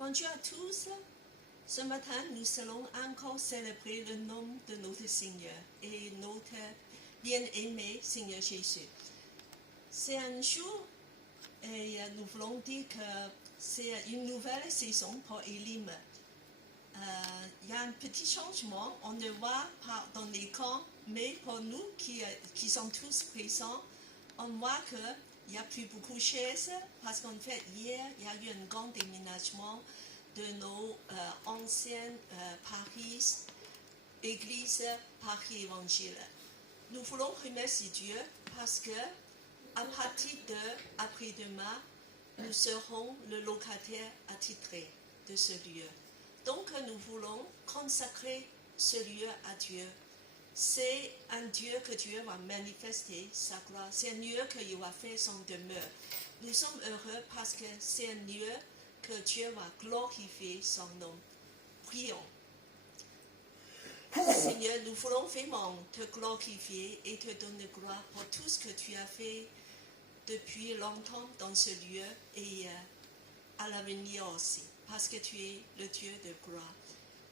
Bonjour à tous. Ce matin, nous allons encore célébrer le nom de notre Seigneur et notre bien-aimé Seigneur Jésus. C'est un jour et nous voulons dire que c'est une nouvelle saison pour Elim. Il y a un petit changement, on ne voit pas dans les camps, mais pour nous qui sommes tous présents, on voit qu'il n'y a plus beaucoup de chaises parce qu'en fait, hier, il y a eu un grand déménagement de nos anciennes Paris, églises Paris Évangile. Nous voulons remercier Dieu parce que à partir d'après-demain, nous serons le locataire attitré de ce lieu. Donc nous voulons consacrer ce lieu à Dieu. C'est un Dieu que Dieu va manifester sa gloire. C'est un lieu qu'il va faire son demeure. Nous sommes heureux parce que c'est un lieu que Dieu va glorifier son nom. Prions. Seigneur, nous voulons vraiment te glorifier et te donner gloire pour tout ce que tu as fait depuis longtemps dans ce lieu et à l'avenir aussi, parce que tu es le Dieu de gloire.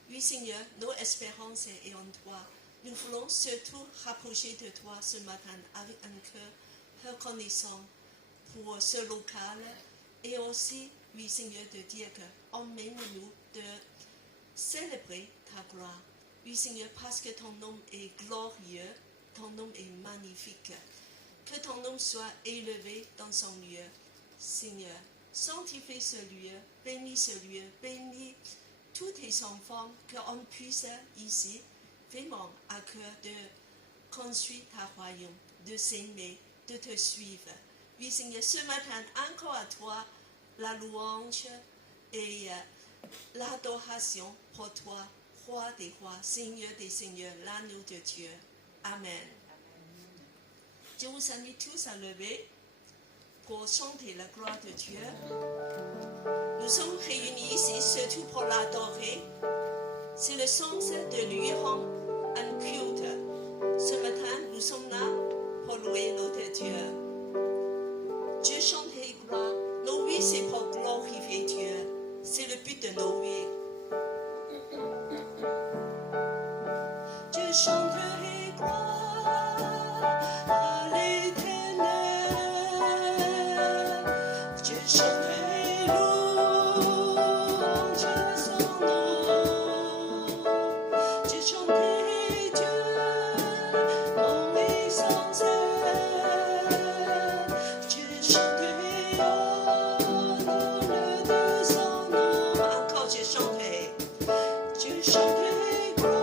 Oui, Seigneur, nos espérances est en toi. Nous voulons surtout rapprocher de toi ce matin avec un cœur reconnaissant pour ce local et aussi, oui, Seigneur, de dire que emmène-nous de célébrer ta gloire. Oui, Seigneur, parce que ton nom est glorieux, ton nom est magnifique. Que ton nom soit élevé dans son lieu. Seigneur, sanctifie ce lieu, bénis ce lieu, bénis tous tes enfants, qu'on puisse ici vraiment à cœur de construire ta royaume, de s'aimer, de te suivre. Oui, Seigneur, ce matin, encore à toi, la louange et l'adoration pour toi, Roi des rois, Seigneur des seigneurs, l'agneau de Dieu. Amen. Je vous invite tous à lever pour chanter la gloire de Dieu. Nous sommes réunis ici surtout pour l'adorer. C'est le sens de lui rendre un culte. Ce matin, nous sommes là pour louer notre Dieu. Dieu chante gloire. Nos vies, c'est pour glorifier Dieu. C'est le but de nos vies. Dieu chante gloire à l'Éternel. Dieu chante louange à son nom. Dieu chante Dieu, mon essentiel. Dieu chante honneur de son nom. Encore Dieu chante. Dieu chante gloire.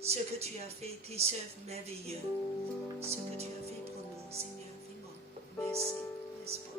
Ce que tu as fait, tes œuvres merveilleuses, ce que tu as fait pour nous, Seigneur, vraiment. Merci, n'est-ce pas?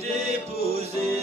Déposé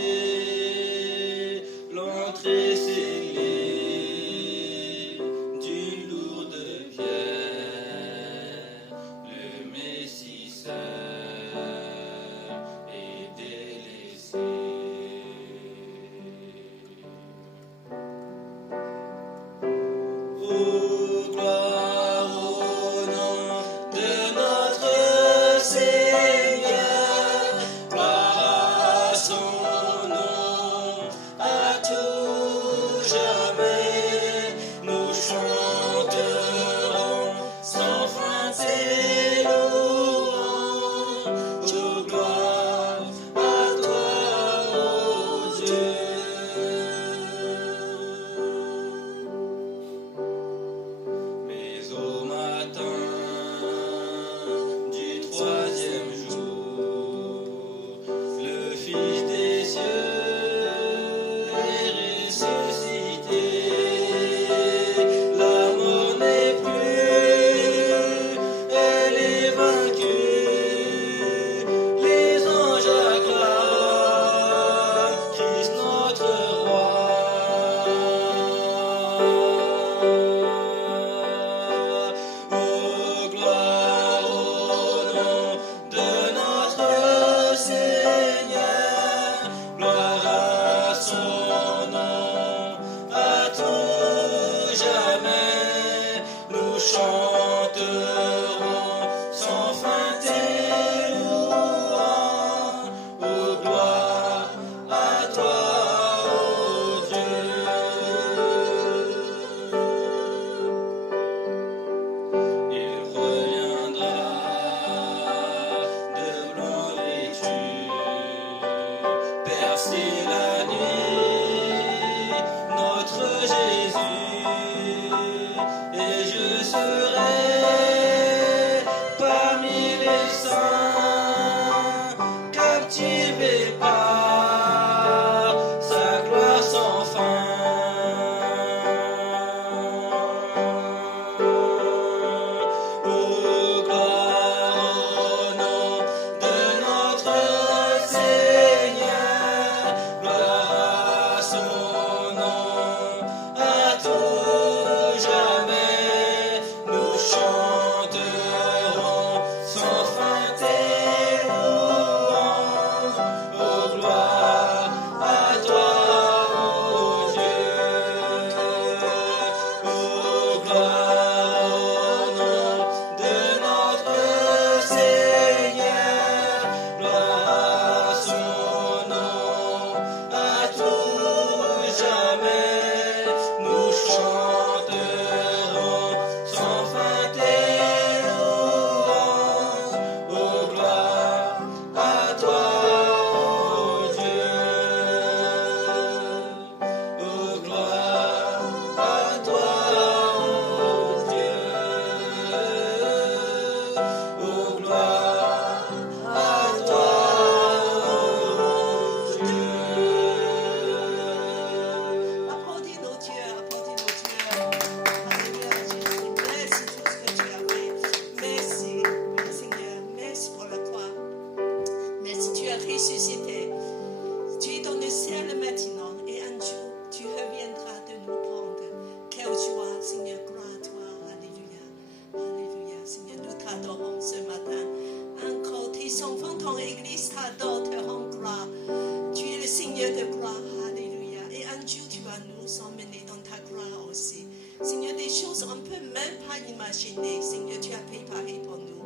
nous emmener dans ta gloire aussi. Seigneur, des choses on ne peut même pas imaginer. Seigneur, tu as préparé pour nous.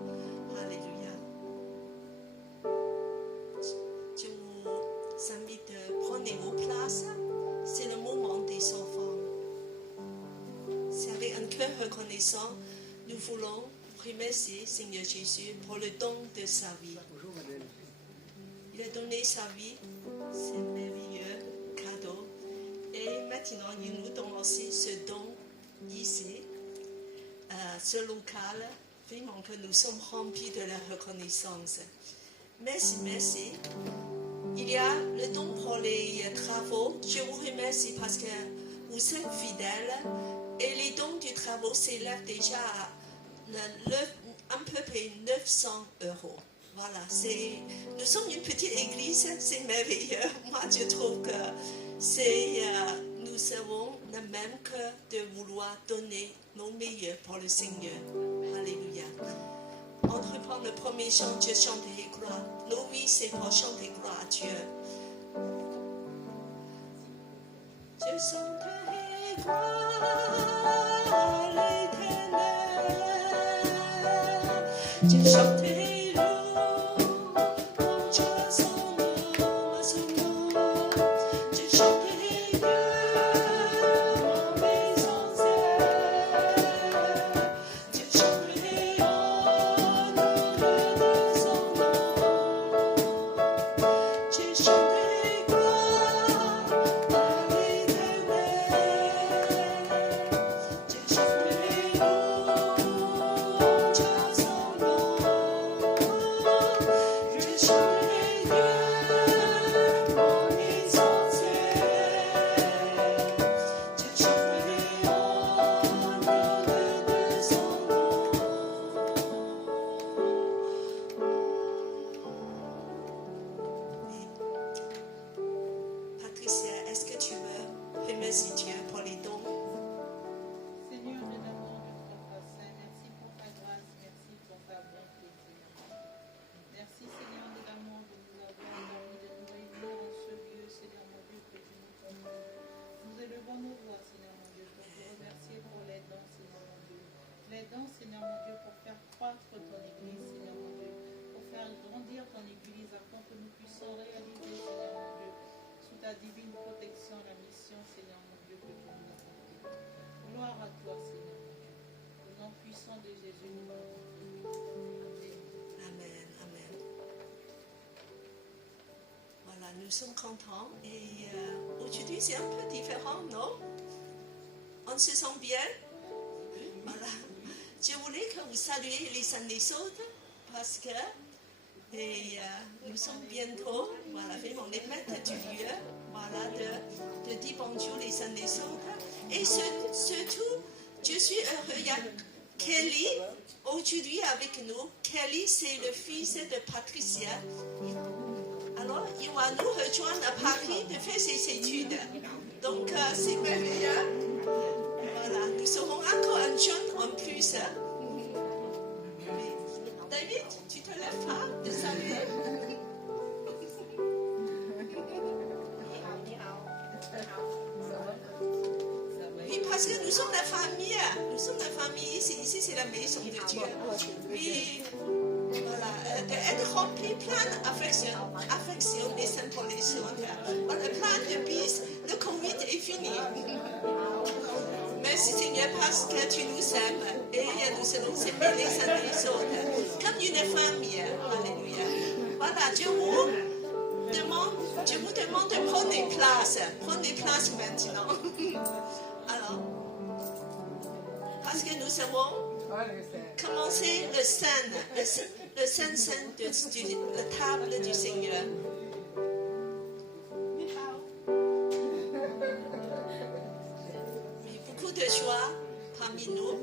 Alléluia. Je vous invite à prendre vos places. C'est le moment des enfants. C'est avec un cœur reconnaissant, nous voulons remercier Seigneur Jésus pour le don de sa vie. Il a donné sa vie, c'est un merveilleux cadeau. Et maintenant, il nous donne aussi ce don ici, ce local, vraiment que nous sommes remplis de la reconnaissance. Merci, merci. Il y a le don pour les travaux. Je vous remercie parce que vous êtes fidèles et les dons du travaux s'élèvent déjà à peu près 900 euros. Voilà, nous sommes une petite église, c'est merveilleux. Moi, je trouve que nous avons le même cœur de vouloir donner nos meilleurs pour le Seigneur. Alléluia. On reprend le premier chant, je chanterai gloire. Nos vies, c'est pour chanter gloire à Dieu. Je chanterai gloire à l'Éternel. Je chanterai Nous sommes contents et aujourd'hui c'est un peu différent, non? On se sent bien? Voilà. Je voulais que vous saluiez les uns les autres parce que nous sommes bientôt, voilà, vraiment les maîtres du lieu, voilà, de dire bonjour les uns les autres. Et surtout, je suis heureux, il y a Kelly aujourd'hui avec nous. Kelly, c'est le fils de Patricia. Alors, il va nous rejoindre à Paris de faire ses études. Donc, c'est merveilleux. Voilà, nous serons encore un jeune en plus. David, tu te lèves pas de saluer? Oui, parce que nous sommes la famille. Nous sommes la famille ici c'est la maison de Dieu. Oui. Voilà, d'être rempli plein d'affection des saints pour les autres. Voilà, plein de bis, le Covid est fini. Merci Seigneur parce que tu nous aimes et nous allons s'aimer les uns les autres comme une famille. Alléluia. Voilà, je vous demande de prendre des places. Prenez des places maintenant. Alors, parce que nous avons commencé le Saint de la table du Seigneur. Beaucoup de joie parmi nous.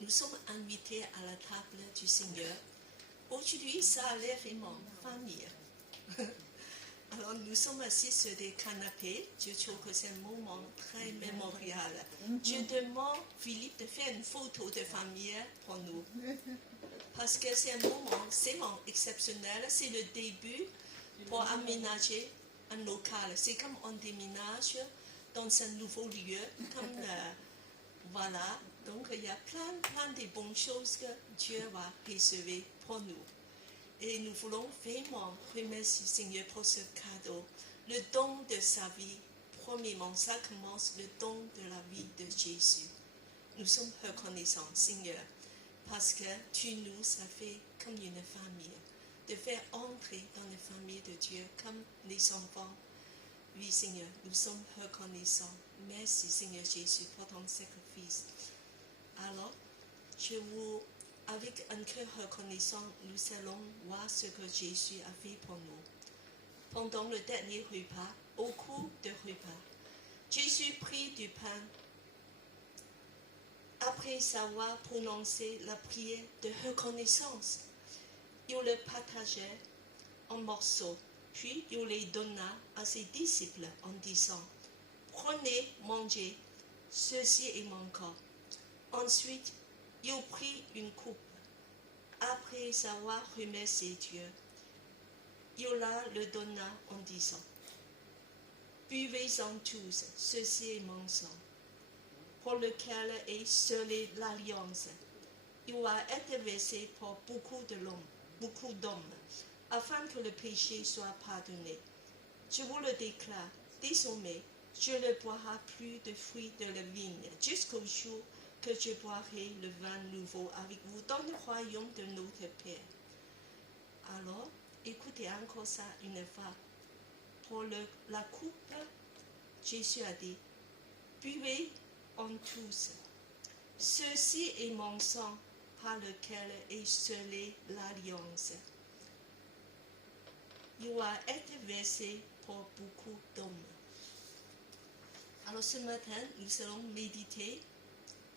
Nous sommes invités à la table du Seigneur. Aujourd'hui, ça a l'air vraiment famille. Alors, nous sommes assis sur des canapés. Je trouve que c'est un moment très mémorial. Je demande à Philippe de faire une photo de famille pour nous. Parce que c'est un moment exceptionnel. C'est le début pour aménager un local. C'est comme on déménage dans un nouveau lieu. Voilà. Donc, il y a plein de bonnes choses que Dieu va réserver pour nous. Et nous voulons vraiment remercier le Seigneur pour ce cadeau, le don de sa vie. Premièrement, ça commence le don de la vie de Jésus. Nous sommes reconnaissants, Seigneur, parce que tu nous as fait comme une famille, de faire entrer dans la famille de Dieu comme les enfants. Oui, Seigneur, nous sommes reconnaissants. Merci, Seigneur Jésus, pour ton sacrifice. Alors, avec un cœur reconnaissant, nous allons voir ce que Jésus a fait pour nous. Pendant le dernier repas, au cours du repas, Jésus prit du pain. Après avoir prononcé la prière de reconnaissance, il le partageait en morceaux, puis il les donna à ses disciples en disant « Prenez, mangez, ceci est mon corps. » Ensuite, il prit une coupe. Après avoir remercié Dieu, il la le donna en disant « Buvez-en tous, ceci est mon sang, pour lequel est scellée l'alliance. Il va être versé pour beaucoup d'hommes, afin que le péché soit pardonné. Je vous le déclare, désormais, je ne boirai plus de fruits de la vigne, jusqu'au jour que je boirai le vin nouveau avec vous dans le royaume de notre Père. » Alors, écoutez encore ça une fois. Pour la coupe, Jésus a dit « Buvez en tous. Ceci est mon sang par lequel est scellée l'alliance. Il va être versé pour beaucoup d'hommes. » Alors ce matin, nous allons méditer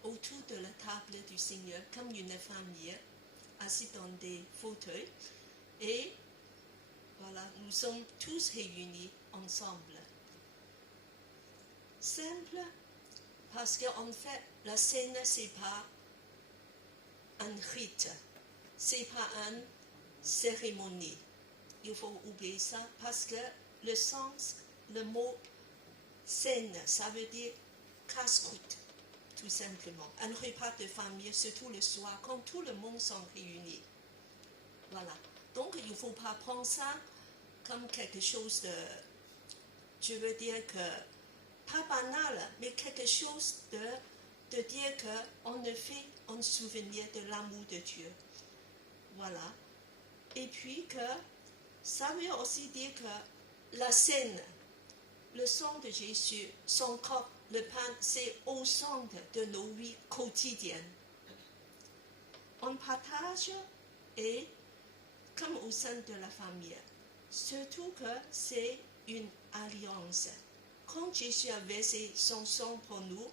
autour de la table du Seigneur comme une famille, assis dans des fauteuils. Et voilà, nous sommes tous réunis ensemble. Simple, parce qu'en fait, la scène, ce n'est pas un rite, ce n'est pas une cérémonie. Il faut oublier ça, parce que le sens, le mot scène, ça veut dire casse-croûte, tout simplement. Un repas de famille, surtout le soir, quand tout le monde sont réunis. Voilà. Donc, il ne faut pas prendre ça comme quelque chose de, je veux dire que, pas banal, mais quelque chose de dire qu'on le fait en souvenir de l'amour de Dieu. Voilà. Et puis que, ça veut aussi dire que la scène, le sang de Jésus, son corps, le pain, c'est au centre de nos vies quotidiennes. On partage et comme au sein de la famille. Surtout que c'est une alliance. Quand Jésus a versé son sang pour nous,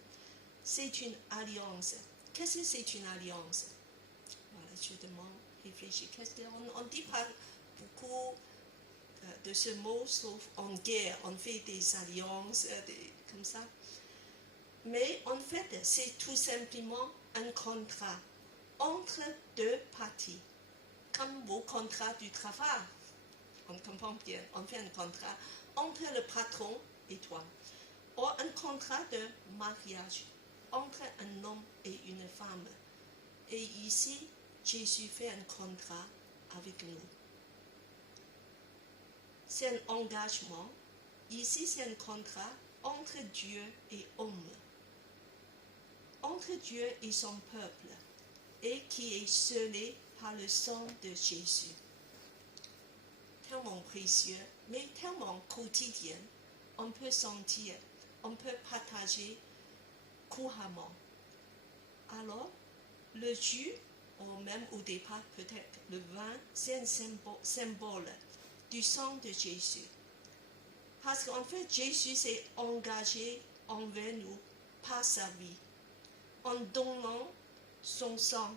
c'est une alliance. Qu'est-ce que c'est une alliance? Voilà, je demande, réfléchis. On ne dit pas beaucoup de ce mot, sauf en guerre. On fait des alliances, comme ça. Mais en fait, c'est tout simplement un contrat entre deux parties. Comme vos contrats du travail. On comprend bien, on fait un contrat entre le patron et toi. Ou un contrat de mariage entre un homme et une femme. Et ici, Jésus fait un contrat avec nous. C'est un engagement. Ici, c'est un contrat entre Dieu et homme. Entre Dieu et son peuple. Et qui est scellé par le sang de Jésus. Tellement précieux, mais tellement quotidien. On peut sentir, on peut partager couramment. Alors, le jus, ou même au départ peut-être le vin, c'est un symbole du sang de Jésus. Parce qu'en fait, Jésus s'est engagé envers nous par sa vie. En donnant son sang,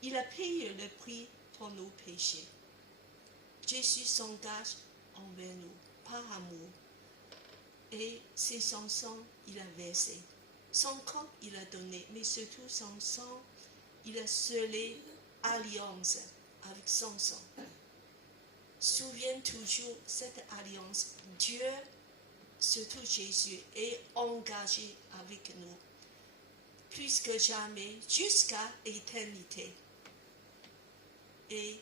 il a payé le prix pour nos péchés. Jésus s'engage envers nous par amour. Et c'est son sang, il a versé. Son corps, il a donné, mais surtout son sang, il a scellé alliance avec son sang. Souviens toujours cette alliance. Dieu, surtout Jésus, est engagé avec nous, plus que jamais, jusqu'à l'éternité. Et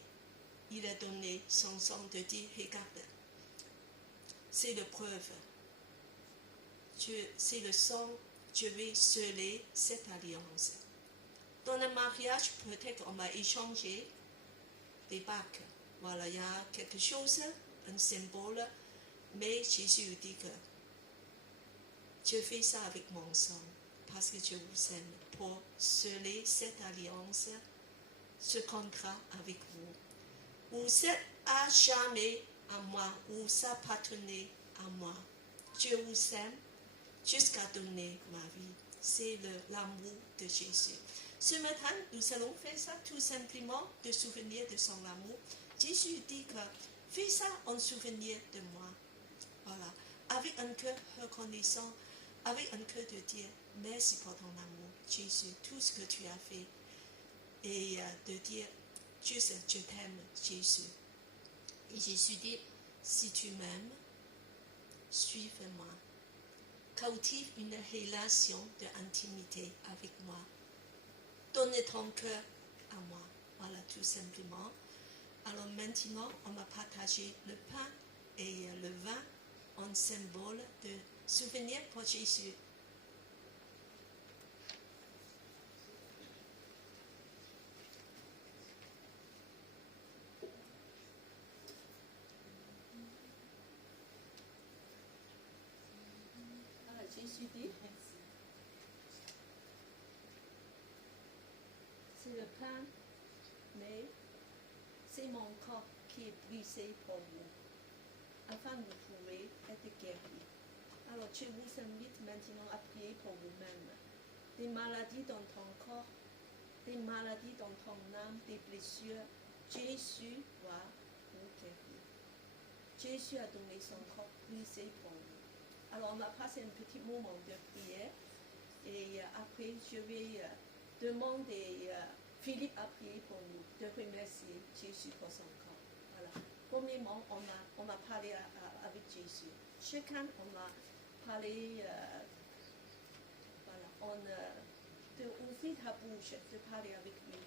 il a donné son sang de dire, regarde, c'est la preuve. C'est le sang, je vais sceller cette alliance. Dans le mariage, peut-être on va échanger des bacs. Voilà, il y a quelque chose, un symbole, mais Jésus dit que je fais ça avec mon sang, parce que je vous aime, pour sceller cette alliance, ce contrat avec vous. Vous êtes à jamais à moi, vous appartenez à moi. Je vous aime jusqu'à donner ma vie. C'est l'amour de Jésus. Ce matin, nous allons faire ça tout simplement de souvenir de son amour. Jésus dit que fais ça en souvenir de moi. Voilà. Avec un cœur reconnaissant, avec un cœur de dire merci pour ton amour, Jésus, tout ce que tu as fait. Et de dire juste je t'aime, Jésus. Et Jésus dit si tu m'aimes, suive-moi. Cultive une relation d'intimité avec moi. Donne ton cœur à moi. Voilà, tout simplement. Alors maintenant, on va partager le pain et le vin en symbole de souvenir pour Jésus. Alors, Jésus dit, c'est le pain, mais c'est mon corps qui est brisé pour vous, afin que vous pouvez être guéris. Alors, je vous invite maintenant à prier pour vous-même. Des maladies dans ton corps, des maladies dans ton âme, des blessures, Jésus va vous guérir. Jésus a donné son corps brisé pour vous. Alors, on va passer un petit moment de prière. Et après, je vais demander Philippe à prier pour nous, de remercier Jésus pour son corps. Voilà. Premièrement, on va parler avec Jésus. Chacun, on va parler, voilà, de ouvrir ta bouche, de parler avec lui.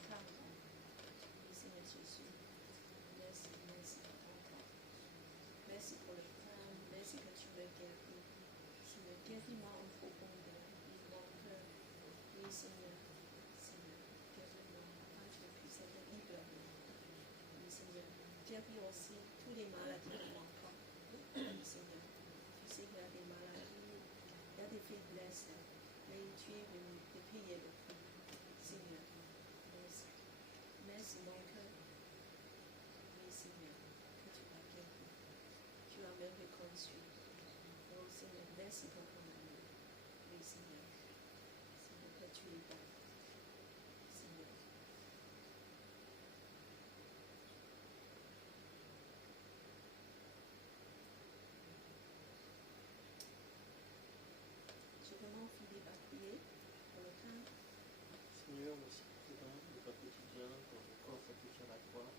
Seigneur Jésus, merci pour ton corps. Merci pour le pain, merci que tu me guéris. Seigneur, guéris-moi en profondeur, mon cœur. Oui, Seigneur, guéris-moi afin que je puisse être libéré. Oui, Seigneur, guéris aussi tous les maladies de mon corps. Oui, Seigneur, tu sais qu'il y a des maladies, il y a des faiblesses, mais tu es venu de payer le prix. Seigneur, merci. Merci, mon cœur. Oui, Seigneur, que tu m'as guéri. Tu as me reconstruit. Oh, Seigneur, merci pour ton amour. Oui, Seigneur. Seigneur, que tu es bon. Seigneur. Je demande Philippe à prier pour le pain. Seigneur, merci pour tes dons, de ta quotidien, pour ton corps sacrifié à la croix,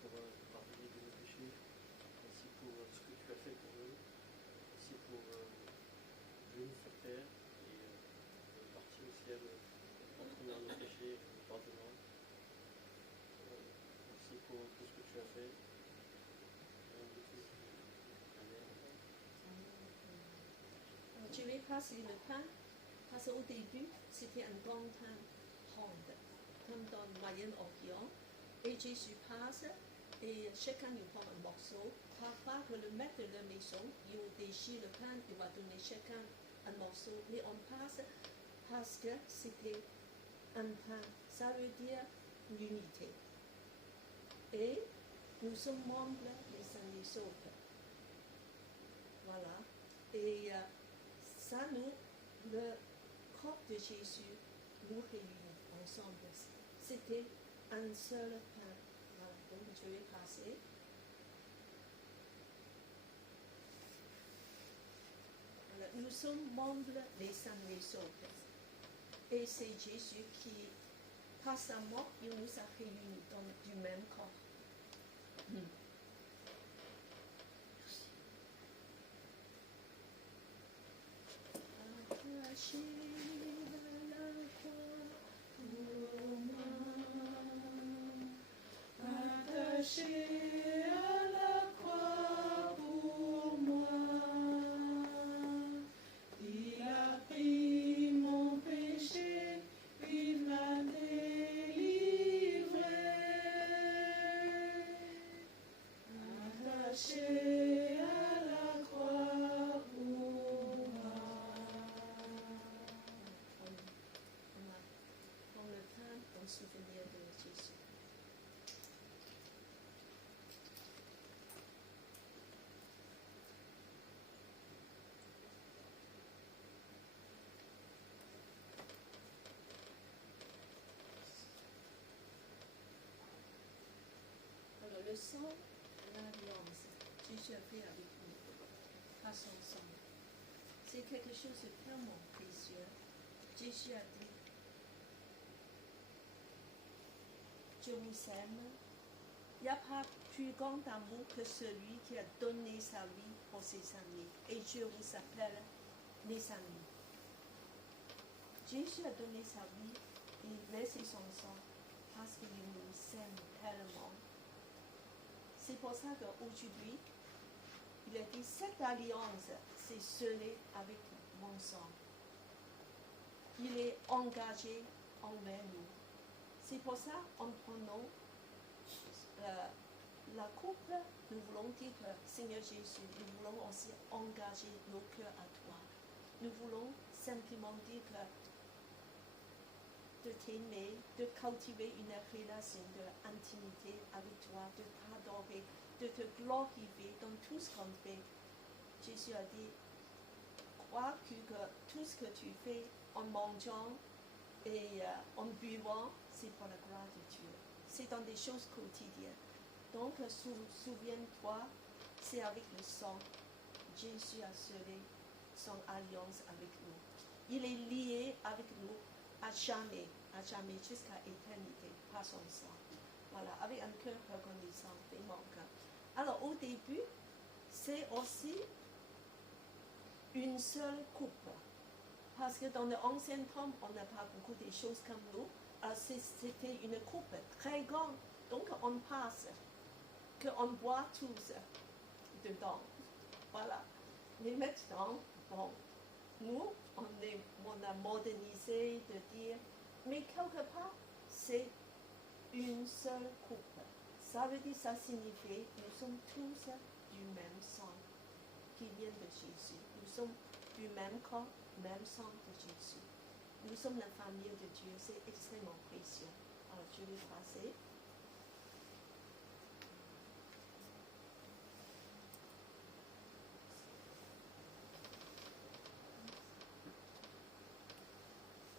pour pardonner de nos péchés. Merci pour ce que tu as fait pour nous. Merci pour venir sur terre et partir au ciel, entraîner nos péchés, nous pardonnant. Merci pour tout ce que tu as fait. Je vais passer le pain, parce qu'au début, c'était un grand pain ronde, comme dans le Moyen-Orient. Et Jésus passe, et chacun il prend un morceau. Parfois, que le maître de la maison, il déchire le pain, il va donner chacun un morceau. Mais on passe parce que c'était un pain. Ça veut dire l'unité. Et nous sommes membres des uns des autres. Voilà. Et ça, le corps de Jésus nous réunit ensemble. C'était un seul pain. Voilà. Donc je vais passer. nous sommes membres les uns des autres. Et c'est Jésus qui, par sa mort, il nous a réunis dans du même corps. Attaché à la croix pour moi, attaché à la croix pour moi, il a pris mon péché, il m'a délivré, attaché à la croix pour moi. On le temps en souvenir de Jésus. Alors, le sang, l'alliance, Jésus a fait avec nous, pas son sang. C'est quelque chose de tellement précieux. Jésus a dit, je vous aime. Il n'y a pas plus grand amour que celui qui a donné sa vie pour ses amis. Et je vous appelle mes amis. Jésus a donné sa vie, il a laissé son sang parce qu'il nous aime tellement. C'est pour ça qu'aujourd'hui, il a dit, cette alliance, c'est scellé avec mon sang. Il est engagé envers nous. C'est pour ça, en prenant la coupe, nous voulons dire que, Seigneur Jésus, nous voulons aussi engager nos cœurs à toi. Nous voulons simplement dire que de t'aimer, de cultiver une relation d'intimité avec toi, de t'adorer, de te glorifier dans tout ce qu'on fait. Jésus a dit, crois que tout ce que tu fais en mangeant et en buvant, c'est pour la gloire de Dieu. C'est dans des choses quotidiennes. Donc, souviens-toi, c'est avec le sang. Jésus a scellé son alliance avec nous. Il est lié avec nous à jamais, jusqu'à éternité, par son sang. Voilà, avec un cœur reconnaissant, vraiment. Alors, au début, c'est aussi une seule coupe. Parce que dans l'Ancien Temps, on n'a pas beaucoup de choses comme nous. Alors, c'était une coupe très grande. Donc, on passe, qu'on boit tous dedans. Voilà. Mais maintenant, bon, nous, on a modernisé de dire, mais quelque part, c'est une seule coupe. Ça veut dire, ça signifie, nous sommes tous du même sang qui vient de Jésus. Nous sommes du même corps, même sang de Jésus. Nous sommes la famille de Dieu, c'est extrêmement précieux. Alors, je vais passer.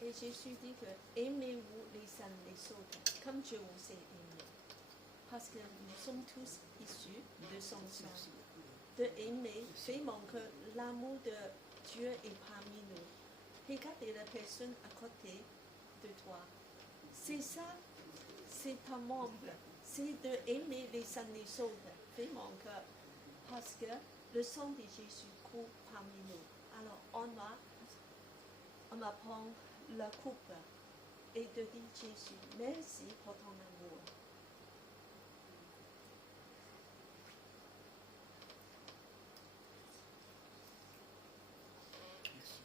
Et Jésus dit que aimez-vous les uns les autres comme je vous ai aimé. Parce que nous sommes tous issus de son sang. De aimer, vraiment que l'amour de Dieu est parmi nous. Regardez la personne à côté de toi. C'est ça, c'est un membre. C'est d'aimer les uns les autres. Vraiment que, parce que le sang de Jésus coule parmi nous. Alors on va prendre la coupe et de dire Jésus, merci pour ton amour.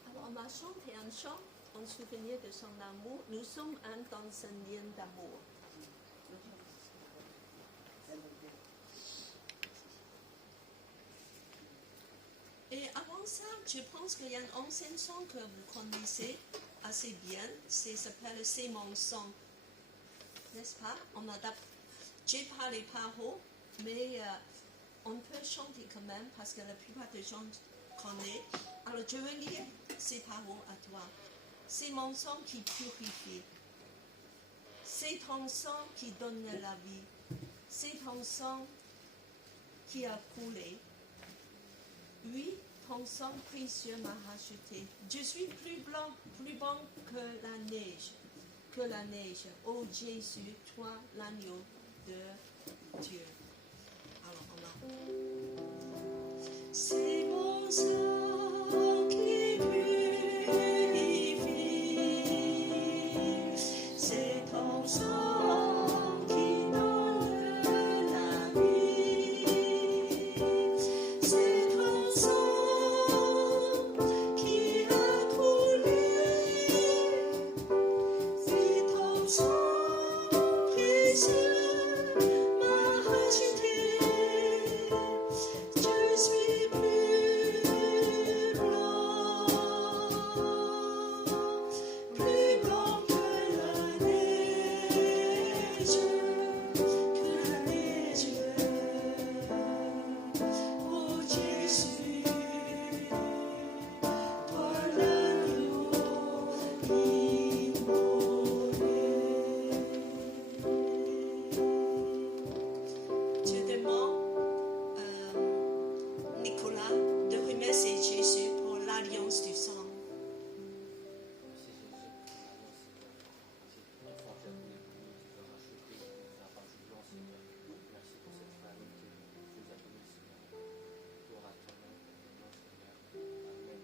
Alors on va chanter un chant en souvenir de son amour. Nous sommes dans un lien d'amour. Et avant ça, je pense qu'il y a un ancien chant que vous connaissez assez bien. Ça s'appelle C'est mon sang. N'est-ce pas? J'ai pas les paroles, mais on peut chanter quand même parce que la plupart des gens connaissent. Alors je vais lire ces paroles à toi. C'est mon sang qui purifie. C'est ton sang qui donne la vie. C'est ton sang qui a coulé. Oui, ton sang précieux m'a racheté. Je suis plus blanc, plus bon que la neige. Que la neige. Ô Jésus, toi, l'agneau de Dieu. Alors, on a. C'est mon sang qui purifie. C'est ton sang qui donne la vie. C'est ton sang qui a coulé. C'est ton sang précieux m'a racheté. Je suis plus blanc que la neige, Oh Jésus, toi l'agneau immolé. Je demande Nicolas de remercier Jésus pour l'alliance du sang. Merci Jésus pour l'alliance, c'est une frontière qui nous a racheté, qui nous a rendu blancs, Seigneur. Merci pour cette famille que tu nous as donnée, Seigneur. Gloire à ton nom, Seigneur. Amen.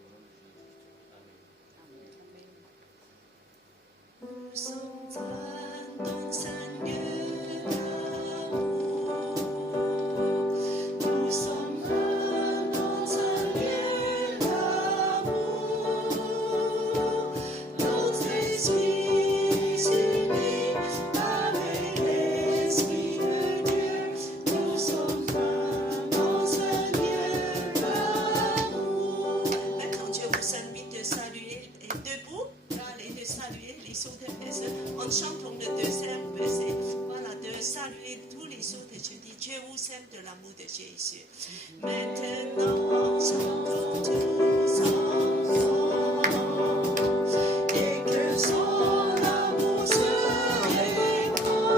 Au nom de Jésus. Amen. Nous sommes dans un lieu d'amour. Nous sommes dans un lieu d'amour. Notre esprit s'unit avec l'esprit de Dieu. Nous sommes dans un lieu d'amour. Maintenant, je vous invite de saluer et debout, et de saluer les autres personnes en chantant le deuxième verset. Voilà, de saluer tous les autres. Je dis, Dieu vous aime de l'amour de Jésus. Maintenant, chantons tous ensemble et que son amour se répand.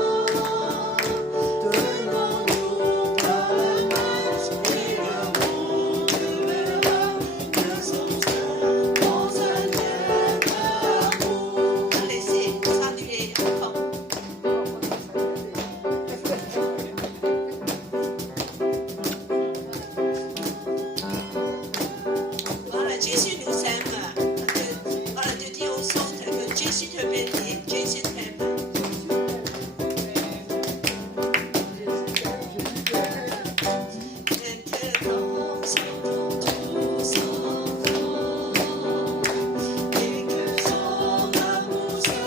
Donnons-nous par la main et le monde verra que sommes dans un lieu d'amour. Allez-y, saluez encore. Voilà, Jésus nous aime. Voilà, de dire aux autres que Jésus te bénit, Jésus t'aime. Maintenant, chantons tous ensemble et que son amour se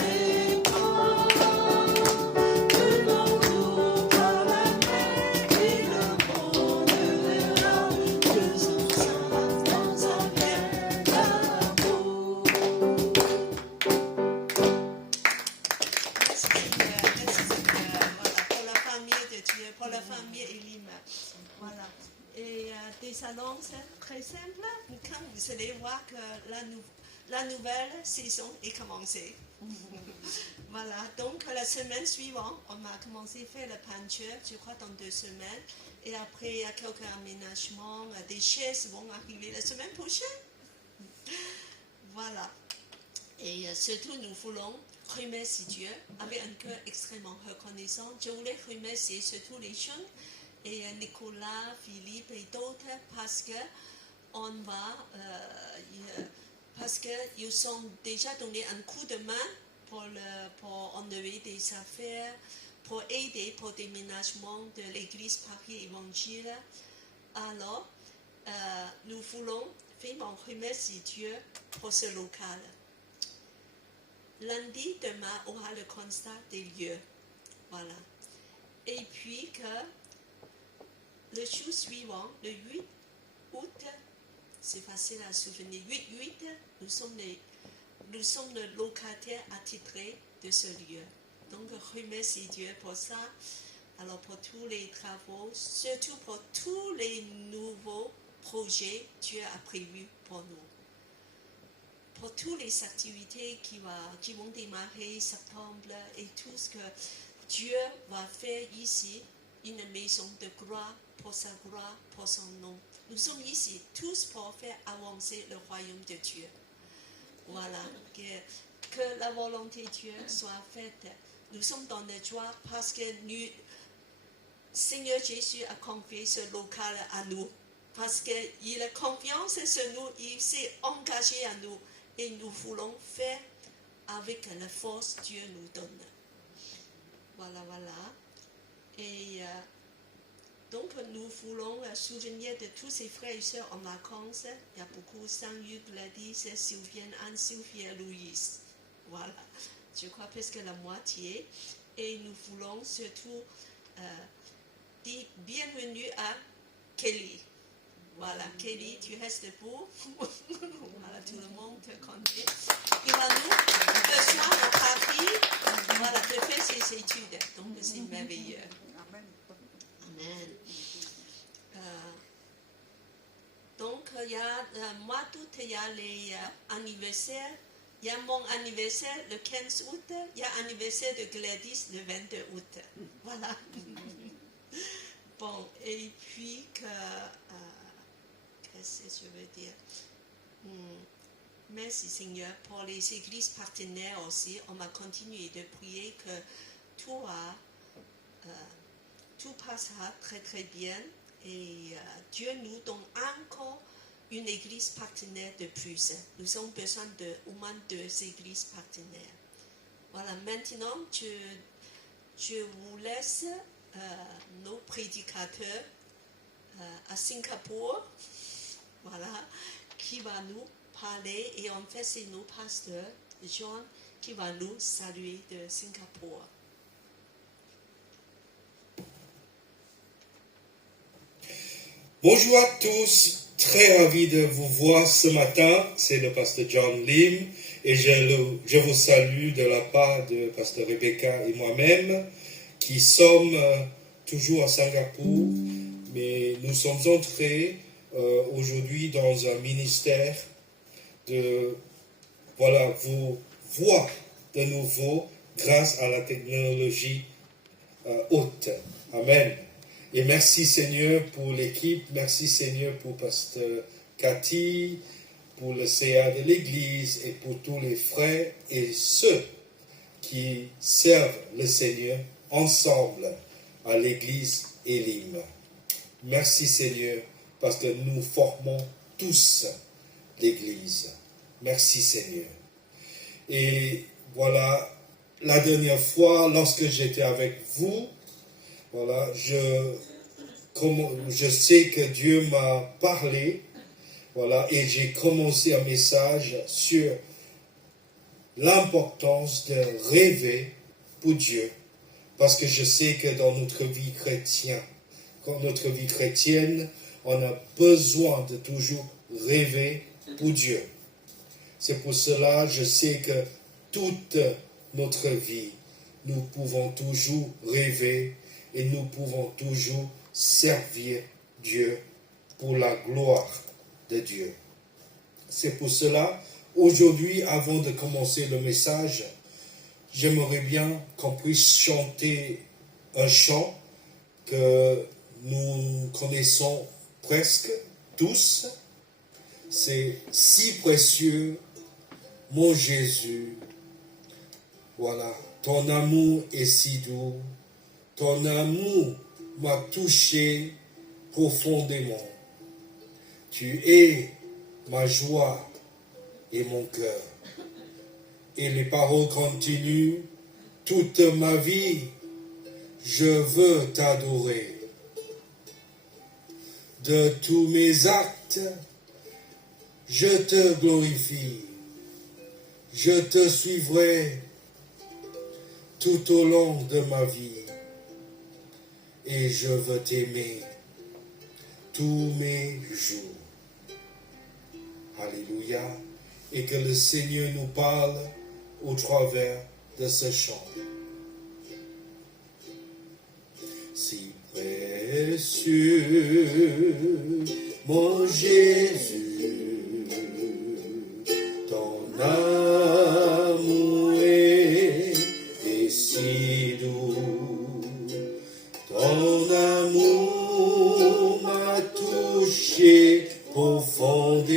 répand. Donnons-nous par la main et le monde verra que sommes dans un lieu d'amour. Merci Seigneur, voilà, pour la famille de Dieu, pour la famille Elim. Voilà. Et des annonces très simples, quand vous allez voir que la nouvelle saison est commencée. Voilà, donc la semaine suivante, on va commencer à faire la peinture, je crois dans 2 semaines. Et après, il y a quelques aménagements, des chaises vont arriver la semaine prochaine. Voilà. Et surtout, nous voulons remercier Dieu avec un cœur extrêmement reconnaissant. Je voulais remercier surtout les jeunes et Nicolas, Philippe et d'autres parce que on va, parce qu'ils ont déjà donné un coup de main pour enlever des affaires, pour aider pour déménagement de l'église Paris Évangile. Alors, nous voulons vraiment remercier Dieu pour ce local. Lundi, demain, aura le constat des lieux. Voilà. Et puis que le jour suivant, le 8 août, c'est facile à se souvenir, 8-8, nous sommes le locataire attitré de ce lieu. Donc, remercie Dieu pour ça. Alors, pour tous les travaux, surtout pour tous les nouveaux projets Dieu a prévus pour nous. Pour toutes les activités qui vont démarrer septembre et tout ce que Dieu va faire ici, une maison de gloire pour sa gloire, pour son nom. Nous sommes ici tous pour faire avancer le royaume de Dieu. Voilà, que la volonté de Dieu soit faite. Nous sommes dans la joie parce que Seigneur Jésus a confié ce local à nous. Parce qu'il a confiance sur nous, il s'est engagé à nous. Et nous voulons faire avec la force que Dieu nous donne. Voilà. Et donc nous voulons souvenir de tous ces frères et sœurs en vacances. Il y a beaucoup, Saint-Hugues, Gladys, Sylvienne, Anne-Sophie et Louise. Voilà, je crois presque la moitié. Et nous voulons surtout dire bienvenue à Kelly. Voilà, Kelly, tu restes debout. Voilà, tout le monde te connaît. Il va nous rejoindre à Paris, voilà, de faire ses études. Donc, c'est merveilleux. Amen. Donc, il y a mois d'août, il y a les anniversaires. Il y a mon anniversaire le 15 août. Il y a l'anniversaire de Gladys le 22 août. Voilà. Bon, et puis qu'est-ce que je veux dire? Merci Seigneur pour les églises partenaires aussi. On va continuer de prier que tout passera très très bien et Dieu nous donne encore une église partenaire de plus. Nous avons besoin de au moins 2 églises partenaires. Voilà, maintenant je vous laisse nos prédicateurs à Singapour, voilà, qui va nous parler et en fait c'est nos pasteurs, John, qui va nous saluer de Singapour. Bonjour à tous, très ravi de vous voir ce matin, c'est le pasteur John Lim et je vous salue de la part de pasteur Rebecca et moi-même qui sommes toujours à Singapour, mais nous sommes entrés aujourd'hui dans un ministère de vous voir de nouveau grâce à la technologie haute. Amen. Et merci Seigneur pour l'équipe, merci Seigneur pour pasteur Cathy, pour le CA de l'Église et pour tous les frères et ceux qui servent le Seigneur ensemble à l'Église Elim. Merci Seigneur parce que nous formons tous l'Église. Merci Seigneur. Et voilà, la dernière fois, lorsque j'étais avec vous, voilà, je sais que Dieu m'a parlé, voilà, et j'ai commencé un message sur l'importance de rêver pour Dieu, parce que je sais que dans notre vie chrétienne, on a besoin de toujours rêver pour Dieu. C'est pour cela que je sais que toute notre vie, nous pouvons toujours rêver et nous pouvons toujours servir Dieu pour la gloire de Dieu. C'est pour cela, aujourd'hui, avant de commencer le message, j'aimerais bien qu'on puisse chanter un chant que nous connaissons presque tous. C'est « Si précieux, mon Jésus ». Voilà, ton amour est si doux. Ton amour m'a touché profondément. Tu es ma joie et mon cœur. Et les paroles continuent. Toute ma vie, je veux t'adorer. De tous mes actes, je te glorifie. Je te suivrai tout au long de ma vie. Et je veux t'aimer tous mes jours. Alléluia. Et que le Seigneur nous parle au travers de ce chant. Si précieux, mon Jésus, ton amour est si doux. Ton amour m'a touché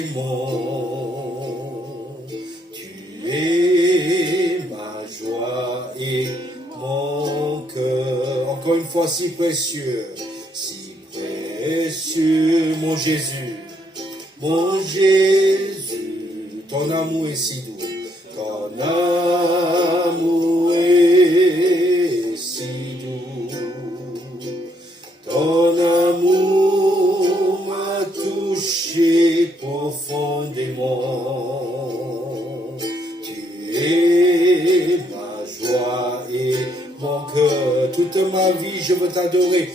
aimant. Tu es ma joie et mon cœur. Encore une fois, si précieux, mon Jésus, mon Jésus, ton amour est si doux, ton amour est si doux, ton amour m'a touché profondément. Tu es ma joie et mon cœur, toute ma vie je veux t'adorer.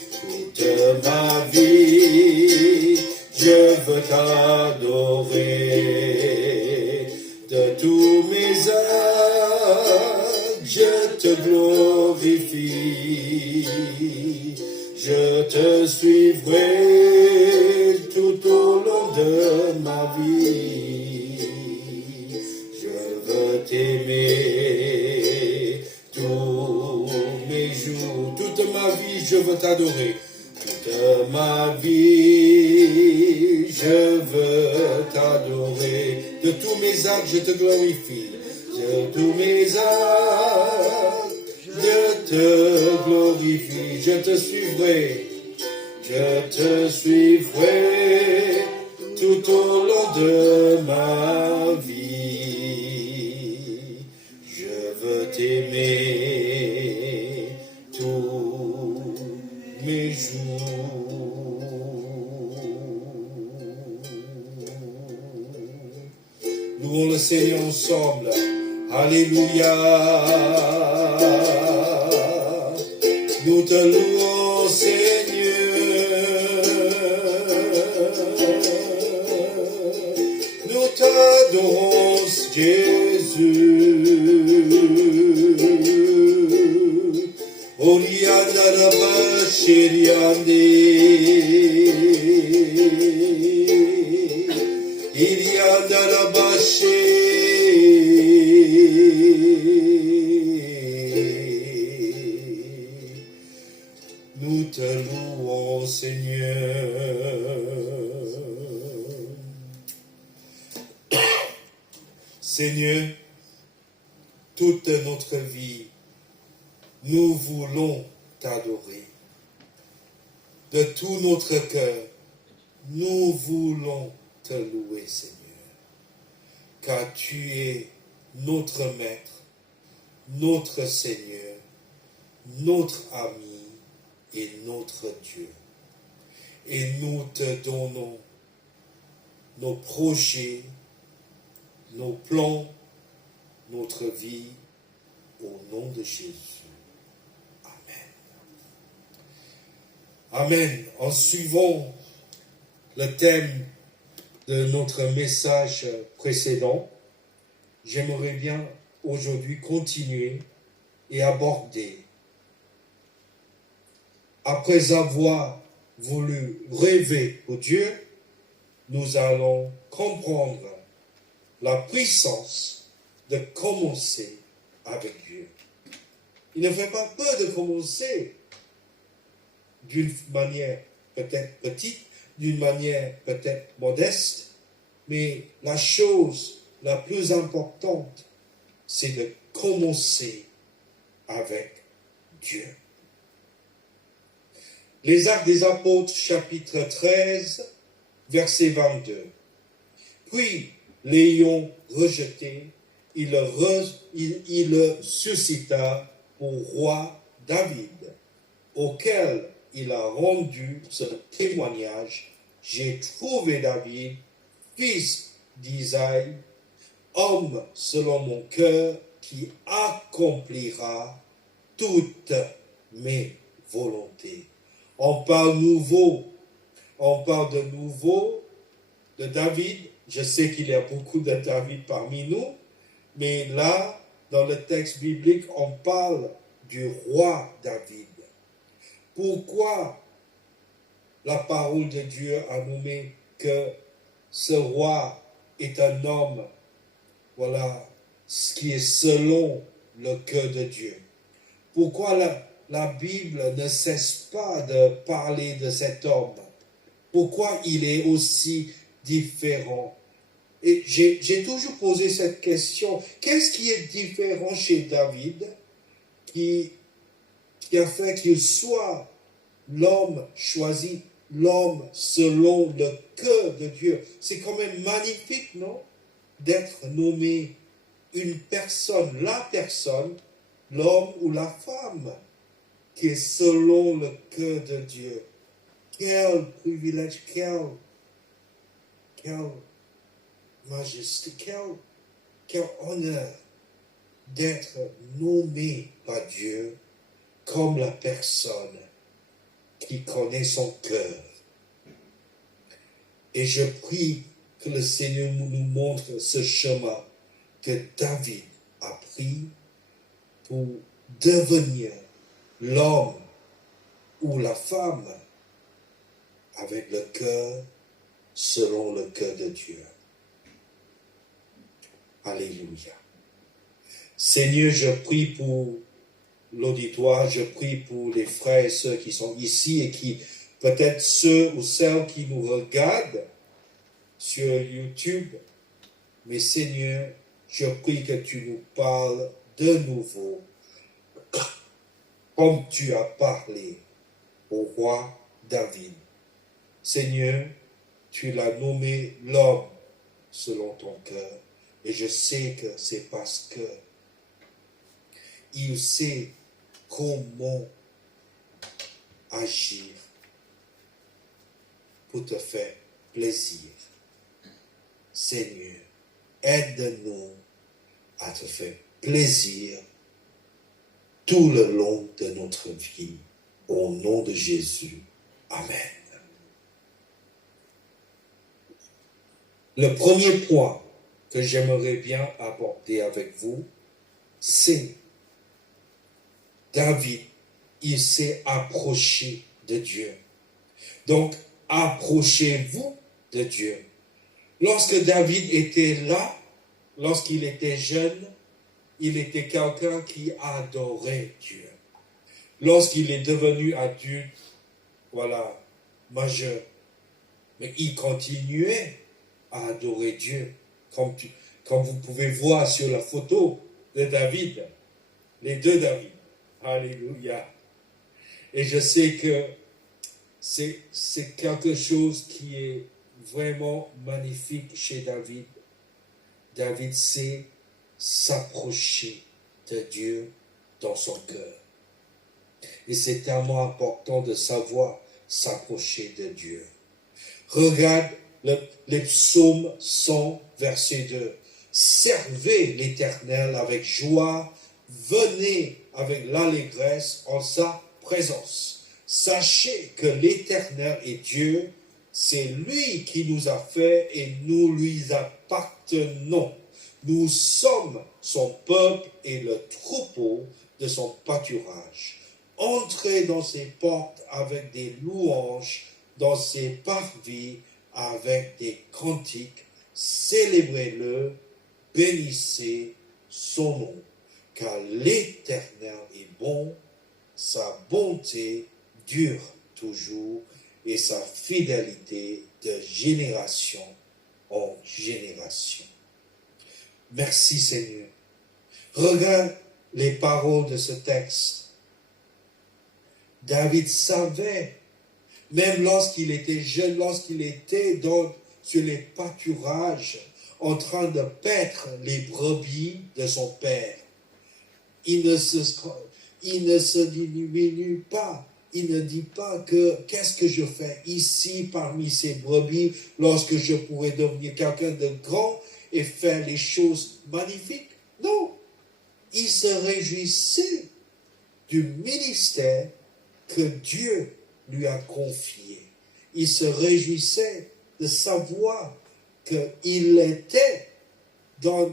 Toute ma vie, je veux t'adorer. De tous mes actes, je te glorifie. Je te suivrai tout au long de ma vie. Je veux t'aimer tous mes jours. Toute ma vie, je veux t'adorer. Toute ma vie, je veux t'adorer. De tous mes actes, je te glorifie. De tous mes actes, je te glorifie. Je te suivrai. Je te suivrai tout au long de ma vie. Je veux t'aimer tous mes jours. Louons le Seigneur ensemble. Alléluia. Nous te louons, Seigneur. Nous t'adorons, Jésus. Oriandaraba Shiriande Iriandaraba Nous te louons, Seigneur. Seigneur, toute notre vie, nous voulons t'adorer. De tout notre cœur, nous voulons te louer, Seigneur. Car tu es notre Maître, notre Seigneur, notre ami et notre Dieu. Et nous te donnons nos projets, nos plans, notre vie, au nom de Jésus. Amen. En suivant le thème de notre message précédent, j'aimerais bien aujourd'hui continuer et aborder. Après avoir voulu rêver pour Dieu, nous allons comprendre la puissance de commencer avec Dieu. Il ne fait pas peur de commencer d'une manière peut-être petite, d'une manière peut-être modeste, mais la chose la plus importante, c'est de commencer avec Dieu. Les Actes des Apôtres, chapitre 13, verset 22. Puis, l'ayant rejeté, il le suscita pour roi David, auquel il a rendu ce témoignage: j'ai trouvé David, fils d'Isaïe, homme selon mon cœur, qui accomplira toutes mes volontés. On parle de nouveau de David. Je sais qu'il y a beaucoup de David parmi nous, mais là, dans le texte biblique, on parle du roi David. Pourquoi la parole de Dieu a nommé que ce roi est un homme, voilà, ce qui est selon le cœur de Dieu? Pourquoi la Bible ne cesse pas de parler de cet homme? Pourquoi il est aussi différent? Et j'ai toujours posé cette question. Qu'est-ce qui est différent chez David qui a fait qu'il soit l'homme choisi, l'homme selon le cœur de Dieu? C'est quand même magnifique, non? D'être nommé une personne, la personne, l'homme ou la femme, qui est selon le cœur de Dieu. Quel privilège, quel majesté, quel honneur d'être nommé par Dieu comme la personne qui connaît son cœur. Et je prie que le Seigneur nous montre ce chemin que David a pris pour devenir l'homme ou la femme avec le cœur selon le cœur de Dieu. Alléluia. Seigneur, je prie pour l'auditoire, je prie pour les frères et sœurs qui sont ici et qui, peut-être ceux ou celles qui nous regardent sur YouTube. Mais Seigneur, je prie que tu nous parles de nouveau, comme tu as parlé au roi David. Seigneur, tu l'as nommé l'homme selon ton cœur. Et je sais que c'est parce que il sait comment agir pour te faire plaisir. Seigneur, aide-nous à te faire plaisir tout le long de notre vie. Au nom de Jésus. Amen. Le premier point que j'aimerais bien aborder avec vous, c'est David, il s'est approché de Dieu. Donc, approchez-vous de Dieu. Lorsque David était là, lorsqu'il était jeune, il était quelqu'un qui adorait Dieu. Lorsqu'il est devenu adulte, voilà, majeur, mais il continuait à adorer Dieu, comme vous pouvez voir sur la photo de David, les deux David. Alléluia. Et je sais que c'est quelque chose qui est vraiment magnifique chez David. David sait s'approcher de Dieu dans son cœur. Et c'est tellement important de savoir s'approcher de Dieu. Regarde les psaumes 100, verset 2. Servez l'Éternel avec joie, venez avec l'allégresse en sa présence. Sachez que l'Éternel est Dieu, c'est lui qui nous a fait et nous lui appartenons. Nous sommes son peuple et le troupeau de son pâturage. Entrez dans ses portes avec des louanges, dans ses parvis avec des cantiques. Célébrez-le, bénissez son nom. Car l'Éternel est bon, sa bonté dure toujours et sa fidélité de génération en génération. Merci Seigneur. Regarde les paroles de ce texte. David savait, même lorsqu'il était jeune, lorsqu'il était sur les pâturages, en train de paître les brebis de son père, il ne se diminue pas. Il ne dit pas que qu'est-ce que je fais ici parmi ces brebis lorsque je pourrais devenir quelqu'un de grand et faire les choses magnifiques. Non, il se réjouissait du ministère que Dieu lui a confié. Il se réjouissait de savoir qu'il était dans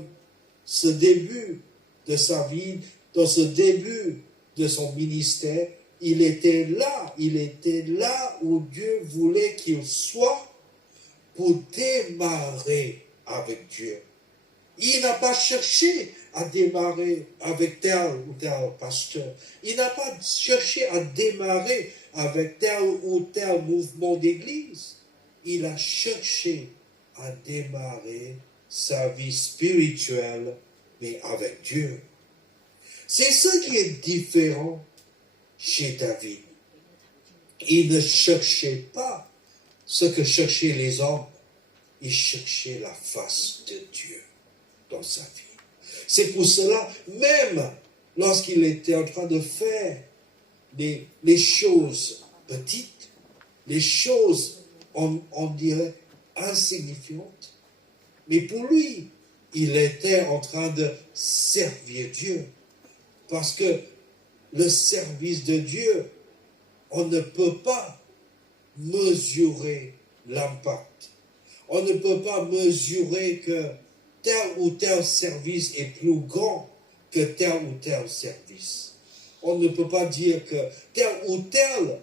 ce début de sa vie, dans ce début de son ministère. Il était là où Dieu voulait qu'il soit pour démarrer avec Dieu. Il n'a pas cherché à démarrer avec tel ou tel pasteur. Il n'a pas cherché à démarrer avec tel ou tel mouvement d'église. Il a cherché à démarrer sa vie spirituelle, mais avec Dieu. C'est ce qui est différent chez David. Il ne cherchait pas ce que cherchaient les hommes. Il cherchait la face de Dieu dans sa vie. C'est pour cela, même lorsqu'il était en train de faire les choses petites, les choses, on dirait, insignifiantes, mais pour lui, il était en train de servir Dieu. Parce que le service de Dieu, on ne peut pas mesurer l'impact. On ne peut pas mesurer que tel ou tel service est plus grand que tel ou tel service. On ne peut pas dire que tel ou tel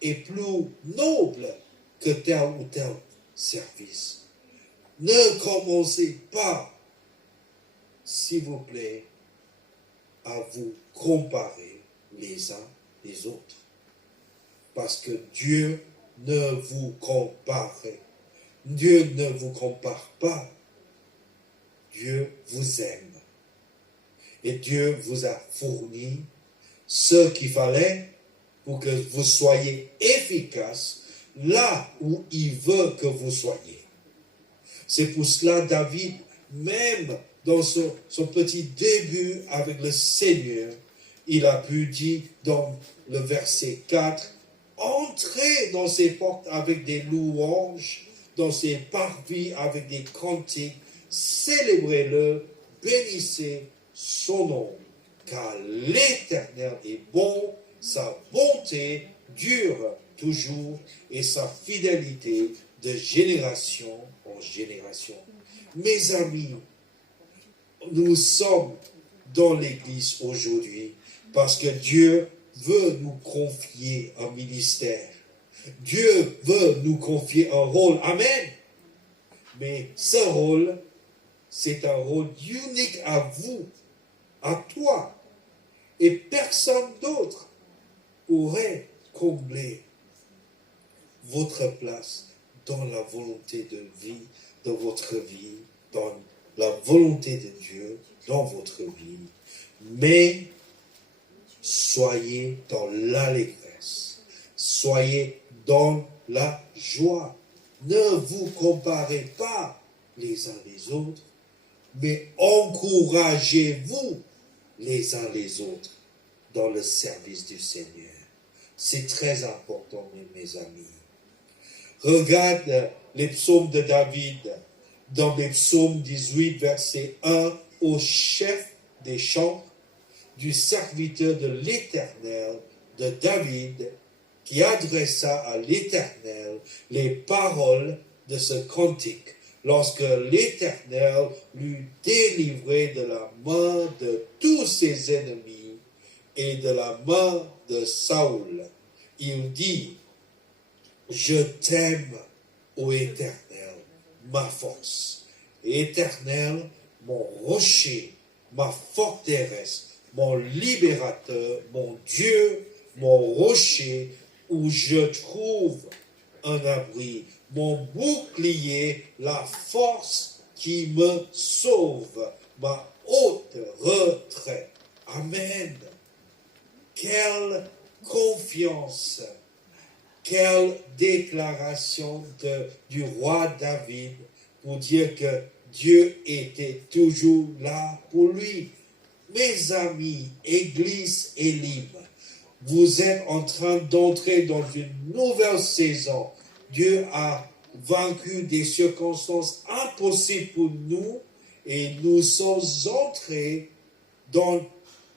est plus noble que tel ou tel service. Ne commencez pas, s'il vous plaît, à vous comparer les uns les autres. Parce que Dieu ne vous compare. Dieu ne vous compare pas. Dieu vous aime. Et Dieu vous a fourni ce qu'il fallait pour que vous soyez efficace là où il veut que vous soyez. C'est pour cela, David, même dans son petit début avec le Seigneur, il a pu dire dans le verset 4, « Entrez dans ses portes avec des louanges, dans ses parvis avec des cantiques, célébrez-le, bénissez son nom, car l'Éternel est bon, sa bonté dure toujours et sa fidélité de génération en génération. » Mes amis, nous sommes dans l'Église aujourd'hui parce que Dieu veut nous confier un ministère. Dieu veut nous confier un rôle. Amen. Mais ce rôle, c'est un rôle unique à vous, à toi. Et personne d'autre pourrait combler votre place dans la volonté de vie, de votre vie, dans la volonté de Dieu dans votre vie. Mais soyez dans l'allégresse. Soyez dans la joie. Ne vous comparez pas les uns les autres, mais encouragez-vous les uns les autres dans le service du Seigneur. C'est très important, mes amis. Regarde les psaumes de David dans les psaumes 18, verset 1, au chef des chants du serviteur de l'Éternel, de David, qui adressa à l'Éternel les paroles de ce cantique, lorsque l'Éternel l'eut délivré de la main de tous ses ennemis et de la main de Saül. Il dit, « Je t'aime, ô Éternel, ma force. Éternel, mon rocher, ma forteresse, mon libérateur, mon Dieu, mon rocher, où je trouve un abri, mon bouclier, la force qui me sauve, ma haute retraite. » Amen. Quelle confiance, quelle déclaration du roi David pour dire que Dieu était toujours là pour lui. Mes amis, Église Elim, vous êtes en train d'entrer dans une nouvelle saison. Dieu a vaincu des circonstances impossibles pour nous et nous sommes entrés dans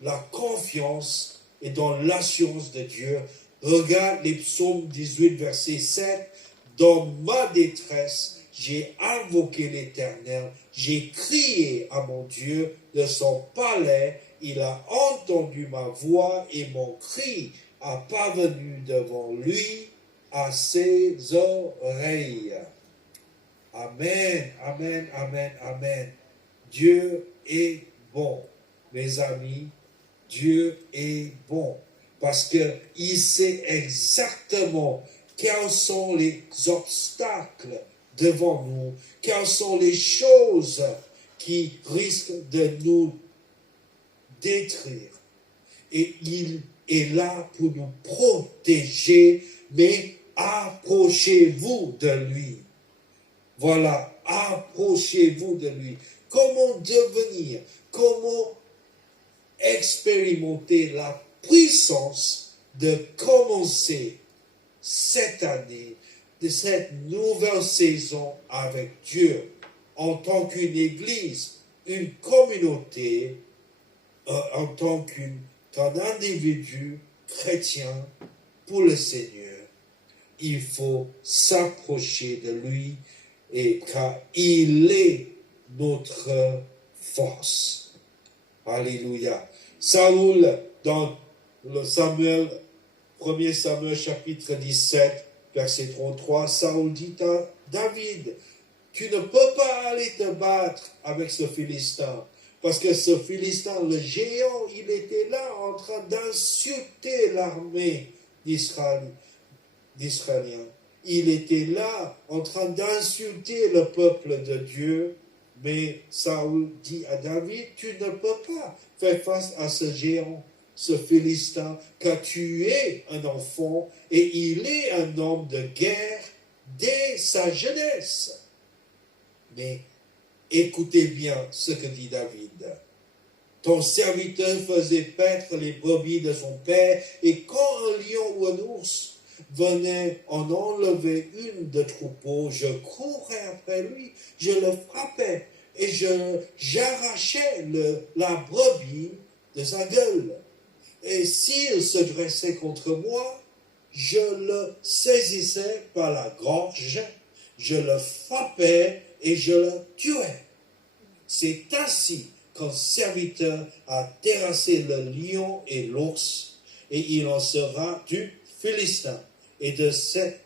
la confiance et dans l'assurance de Dieu. Regarde les psaumes 18, verset 7. Dans ma détresse, j'ai invoqué l'Éternel, j'ai crié à mon Dieu de son palais, il a entendu ma voix et mon cri a parvenu devant lui à ses oreilles. Amen, amen, amen, amen. Dieu est bon, mes amis, Dieu est bon, parce qu'il sait exactement quels sont les obstacles devant nous? Quelles sont les choses qui risquent de nous détruire? Et il est là pour nous protéger, mais approchez-vous de lui. Voilà, approchez-vous de lui. Comment devenir, comment expérimenter la puissance de commencer cette année, de cette nouvelle saison avec Dieu, en tant qu'une église, une communauté, en tant qu'un individu chrétien pour le Seigneur. Il faut s'approcher de lui, et car il est notre force. Alléluia. Saül, dans le Samuel, 1 Samuel chapitre 17, verset 33, Saül dit à David, tu ne peux pas aller te battre avec ce Philistin, parce que ce Philistin, le géant, il était là en train d'insulter l'armée d'Israël. d'Israéliens. Il était là en train d'insulter le peuple de Dieu, mais Saül dit à David, tu ne peux pas faire face à ce géant, ce Philistin, car tu es un enfant et il est un homme de guerre dès sa jeunesse. Mais écoutez bien ce que dit David. Ton serviteur faisait paître les brebis de son père, et quand un lion ou un ours venait en enlever une de troupeau, je courais après lui, je le frappais et j'arrachais la brebis de sa gueule. Et s'il se dressait contre moi, je le saisissais par la gorge, je le frappais et je le tuais. C'est ainsi qu'un serviteur a terrassé le lion et l'ours, et il en sera du Philistin, et de cet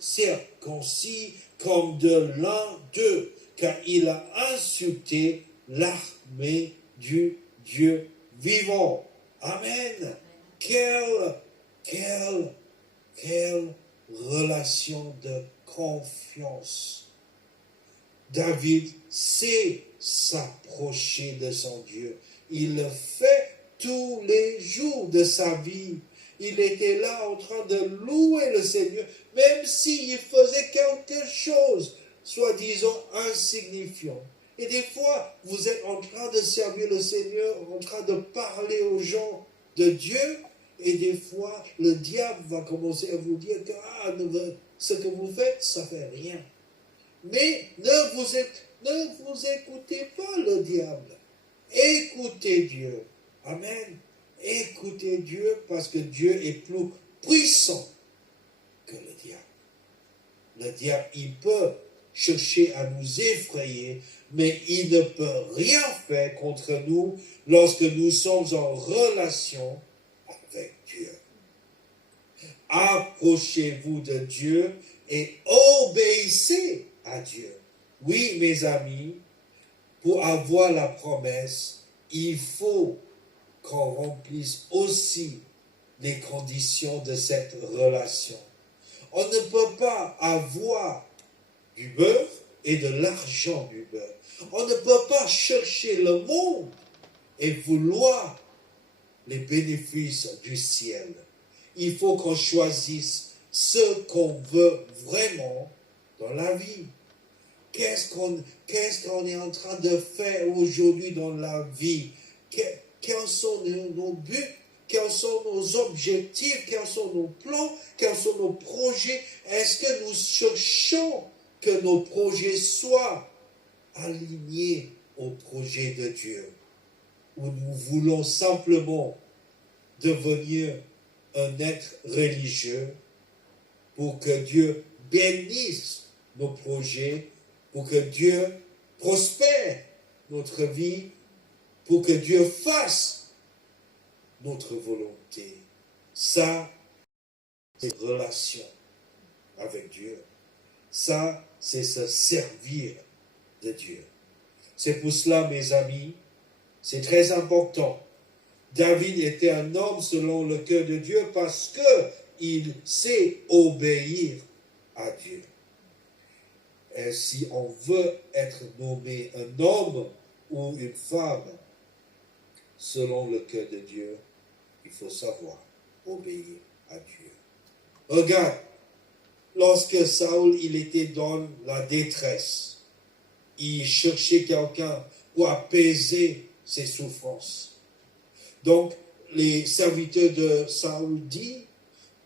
incirconcis comme de l'un d'eux, car il a insulté l'armée du Dieu vivant. Amen. Quelle relation de confiance. David sait s'approcher de son Dieu. Il le fait tous les jours de sa vie. Il était là en train de louer le Seigneur, même s'il faisait quelque chose, soi-disant insignifiant. Et des fois, vous êtes en train de servir le Seigneur, en train de parler aux gens de Dieu, et des fois, le diable va commencer à vous dire que ce que vous faites, ça fait rien. Mais ne vous écoutez pas le diable. Écoutez Dieu. Amen. Écoutez Dieu, parce que Dieu est plus puissant que le diable. Le diable, il peut chercher à nous effrayer, mais il ne peut rien faire contre nous lorsque nous sommes en relation avec Dieu. Approchez-vous de Dieu et obéissez à Dieu. Oui, mes amis, pour avoir la promesse, il faut qu'on remplisse aussi les conditions de cette relation. On ne peut pas avoir du beurre et de l'argent du beurre. On ne peut pas chercher le monde et vouloir les bénéfices du ciel. Il faut qu'on choisisse ce qu'on veut vraiment dans la vie. Qu'est-ce qu'on est en train de faire aujourd'hui dans la vie? Quels sont nos buts? Quels sont nos objectifs? Quels sont nos plans? Quels sont nos projets? Est-ce que nous cherchons que nos projets soient alignés au projet de Dieu? Ou nous voulons simplement devenir un être religieux pour que Dieu bénisse nos projets, pour que Dieu prospère notre vie, pour que Dieu fasse notre volonté. Ça, c'est relation avec Dieu. Ça, c'est se servir de Dieu. C'est pour cela, mes amis, c'est très important. David était un homme selon le cœur de Dieu parce qu'il sait obéir à Dieu. Et si on veut être nommé un homme ou une femme, selon le cœur de Dieu, il faut savoir obéir à Dieu. Regarde, lorsque Saül, il était dans la détresse, il cherchait quelqu'un pour apaiser ses souffrances. Donc, les serviteurs de Saül disent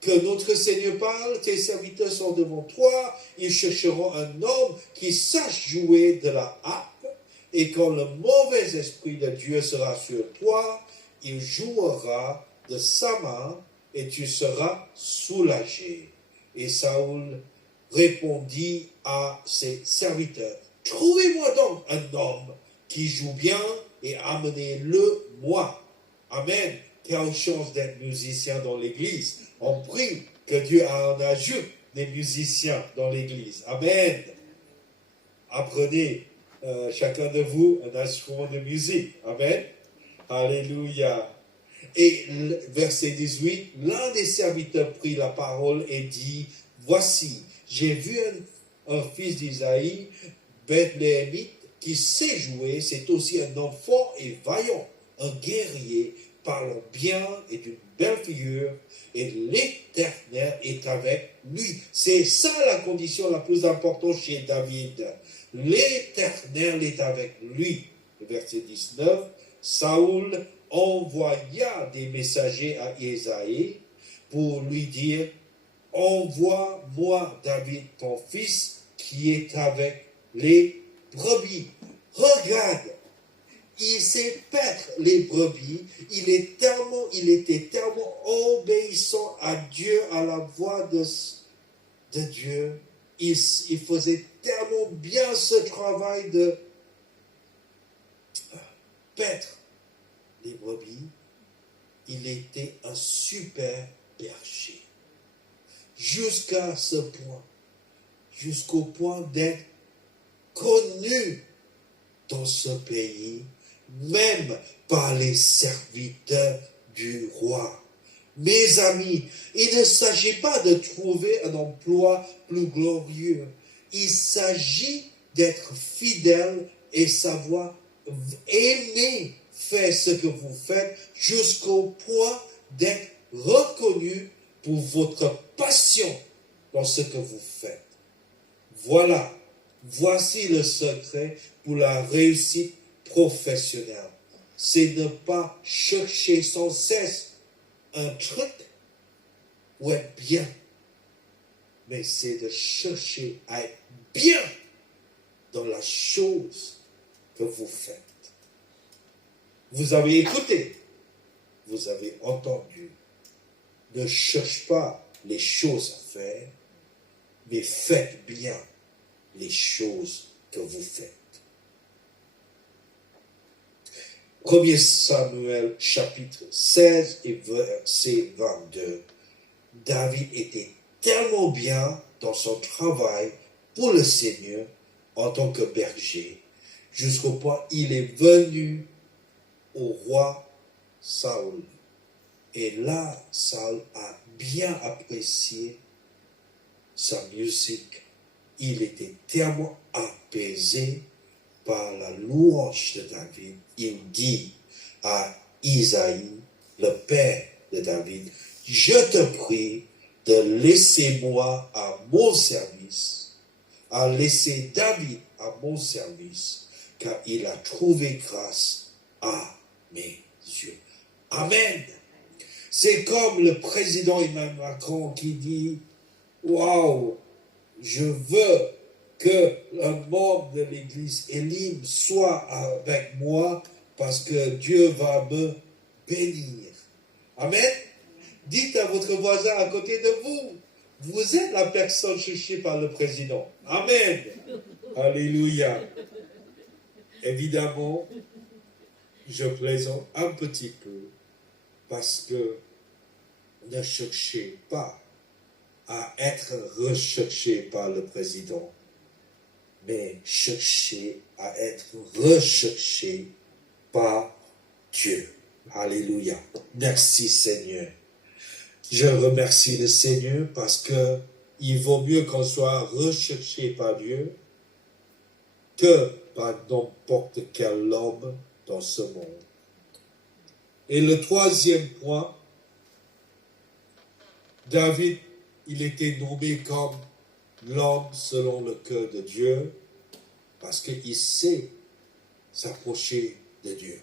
que notre Seigneur parle, tes serviteurs sont devant toi, ils chercheront un homme qui sache jouer de la harpe, et quand le mauvais esprit de Dieu sera sur toi, il jouera de sa main et tu seras soulagé. Et Saül répondit à ses serviteurs, trouvez-moi donc un homme qui joue bien et amenez-le moi. Amen. Quelle chance d'être musicien dans l'église. On prie que Dieu en ajoute des musiciens dans l'église. Amen. Apprenez chacun de vous un instrument de musique. Amen. Alléluia. Et verset 18, l'un des serviteurs prit la parole et dit, voici, j'ai vu un fils d'Isaïe, Bethléemite, qui sait jouer, c'est aussi un homme fort et vaillant, un guerrier, parlant bien et d'une belle figure, et l'Éternel est avec lui. C'est ça la condition la plus importante chez David. L'Éternel est avec lui. Le verset 19, Saül envoya des messagers à Isaïe pour lui dire, envoie-moi David ton fils qui est avec les brebis. Regarde, il sait paître les brebis, il était tellement obéissant à Dieu, à la voix de Dieu. Il faisait tellement bien ce travail de paître les brebis. Il était un super berger. Jusqu'à ce point, jusqu'au point d'être connu dans ce pays, même par les serviteurs du roi. Mes amis, il ne s'agit pas de trouver un emploi plus glorieux. Il s'agit d'être fidèle et savoir aimer faire ce que vous faites jusqu'au point d'être reconnu pour votre passion dans ce que vous faites. Voici le secret pour la réussite professionnelle. C'est ne pas chercher sans cesse un truc ou être bien, mais c'est de chercher à être bien dans la chose que vous faites. Vous avez écouté, vous avez entendu. Ne cherche pas les choses à faire, mais faites bien les choses que vous faites. 1 Samuel chapitre 16 et verset 22. David était tellement bien dans son travail pour le Seigneur en tant que berger, jusqu'au point il est venu au roi Saül. Et là, Saül a bien apprécié sa musique. Il était tellement apaisé par la louange de David. Il dit à Isaïe, le père de David, je te prie de laisser moi à mon service, à laisser David à mon service, car il a trouvé grâce à mes yeux. Amen. C'est comme le président Emmanuel Macron qui dit, waouh, je veux que un membre de l'église Elim soit avec moi parce que Dieu va me bénir. Amen. Dites à votre voisin à côté de vous, vous êtes la personne cherchée par le président. Amen. Alléluia. Évidemment, je plaisante un petit peu parce que ne cherchez pas à être recherché par le président, mais cherchez à être recherché par Dieu. Alléluia. Merci Seigneur. Je remercie le Seigneur parce que il vaut mieux qu'on soit recherché par Dieu que par n'importe quel homme dans ce monde. Et le troisième point, David, il était nommé comme l'homme selon le cœur de Dieu parce qu'il sait s'approcher de Dieu.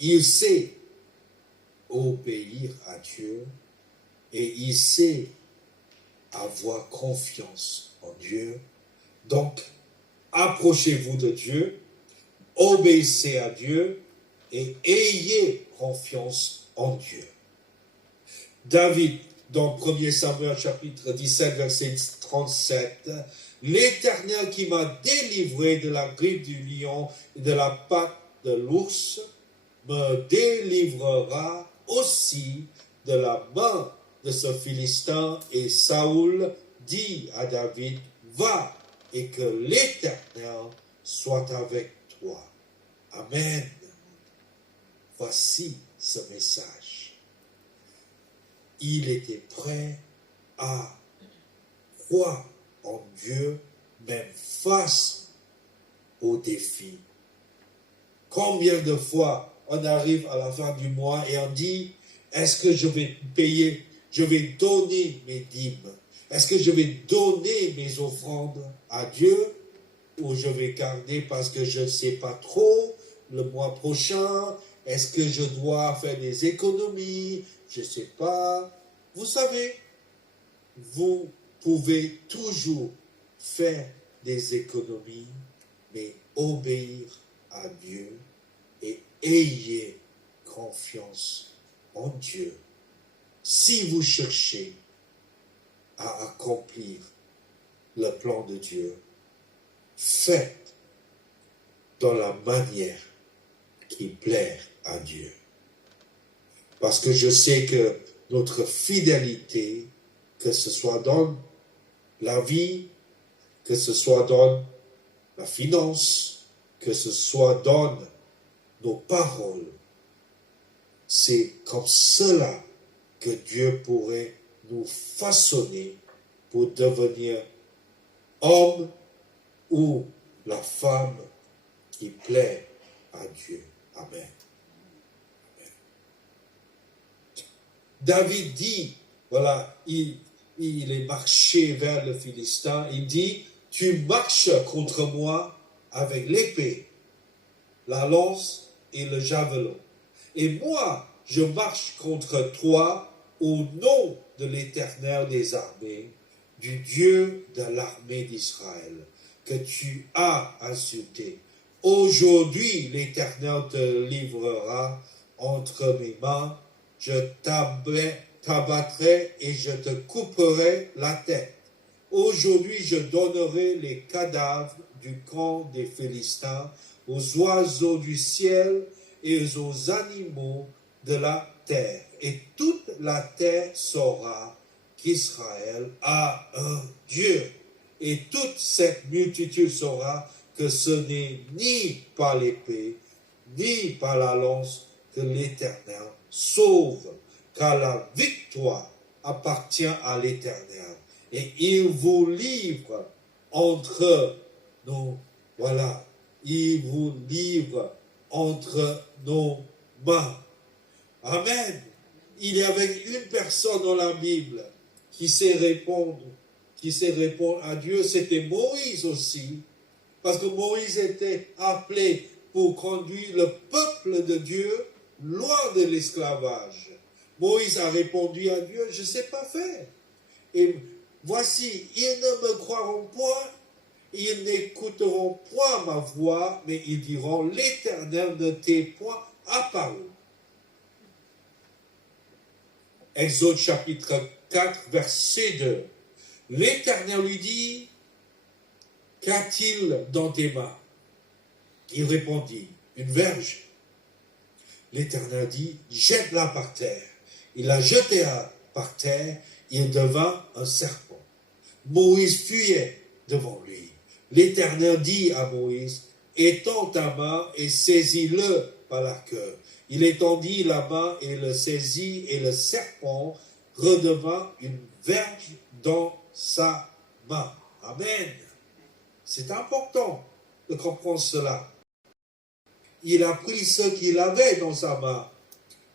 Il sait obéir à Dieu et il sait avoir confiance en Dieu. Donc, approchez-vous de Dieu, obéissez à Dieu et ayez confiance en Dieu. David, dans 1 Samuel chapitre 17, verset 37, « L'Éternel qui m'a délivré de la griffe du lion et de la patte de l'ours, me délivrera aussi de la main de ce Philistin. » Et Saoul dit à David, « Va, et que l'Éternel soit avec toi. » Amen. Voici ce message. Il était prêt à croire en Dieu, même face aux défis. Combien de fois on arrive à la fin du mois et on dit, est-ce que je vais payer, je vais donner mes dîmes? Est-ce que je vais donner mes offrandes à Dieu ou je vais garder parce que je ne sais pas trop le mois prochain? Est-ce que je dois faire des économies? Je ne sais pas. Vous savez, vous pouvez toujours faire des économies, mais obéir à Dieu et ayez confiance en Dieu. Si vous cherchez à accomplir le plan de Dieu, faites dans la manière qui plaît à Dieu. Parce que je sais que notre fidélité, que ce soit dans la vie, que ce soit dans la finance, que ce soit dans nos paroles, c'est comme cela que Dieu pourrait nous façonner pour devenir homme ou la femme qui plaît à Dieu. Amen. Amen. David dit, voilà, il est marché vers le Philistin, il dit, tu marches contre moi avec l'épée, la lance et le javelot. Et moi, je marche contre toi au nom de l'Éternel des armées, du Dieu de l'armée d'Israël, que tu as insulté. Aujourd'hui, l'Éternel te livrera entre mes mains, je t'abattrai et je te couperai la tête. Aujourd'hui, je donnerai les cadavres du camp des Philistins aux oiseaux du ciel et aux animaux de la terre. Et toute la terre saura qu'Israël a un Dieu. Et toute cette multitude saura que ce n'est ni par l'épée, ni par la lance que l'Éternel sauve, car la victoire appartient à l'Éternel. Et il vous livre entre nos, voilà, il vous livre entre nos mains. Amen. Il y avait une personne dans la Bible qui sait répondre à Dieu, c'était Moïse aussi. Parce que Moïse était appelé pour conduire le peuple de Dieu loin de l'esclavage. Moïse a répondu à Dieu, je ne sais pas faire. Et voici, ils ne me croiront point, ils n'écouteront point ma voix, mais ils diront, l'Éternel ne t'est point apparu. Exode chapitre 4, verset 2. L'Éternel lui dit, qu'a-t-il dans tes mains? Il répondit, une verge. L'Éternel dit, jette-la par terre. Il la jeta par terre, il devint un serpent. Moïse fuyait devant lui. L'Éternel dit à Moïse, étends ta main et saisis-le par la queue. Il étendit la main et le saisit, et le serpent redevint une verge dans sa main. Amen. C'est important de comprendre cela. Il a pris ce qu'il avait dans sa main.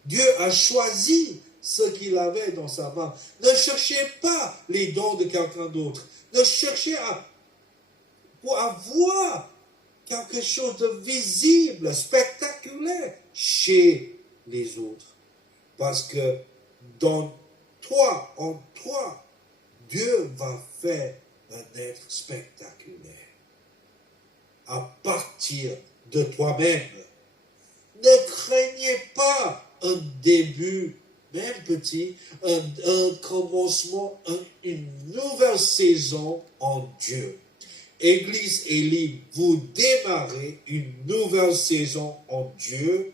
Dieu a choisi ce qu'il avait dans sa main. Ne cherchez pas les dons de quelqu'un d'autre. Ne cherchez pour avoir quelque chose de visible, spectaculaire chez les autres. Parce que dans toi, en toi, Dieu va faire un être spectaculaire. À partir de toi-même. Ne craignez pas un début, même petit, un commencement, une nouvelle saison en Dieu. Église Élim, vous démarrez une nouvelle saison en Dieu,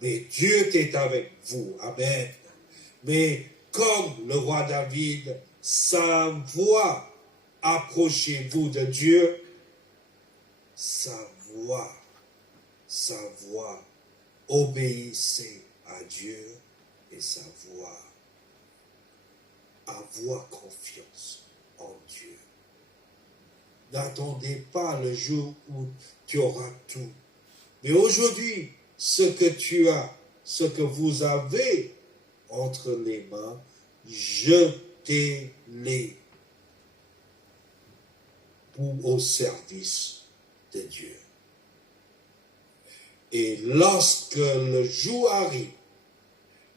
mais Dieu est avec vous. Amen. Mais comme le roi David, sa voix, approchez-vous de Dieu, sa voix, obéissez à Dieu et sa voix, avoir confiance en Dieu. N'attendez pas le jour où tu auras tout. Mais aujourd'hui, ce que tu as, ce que vous avez entre les mains, jetez-les au service de Dieu. Et lorsque le jour arrive,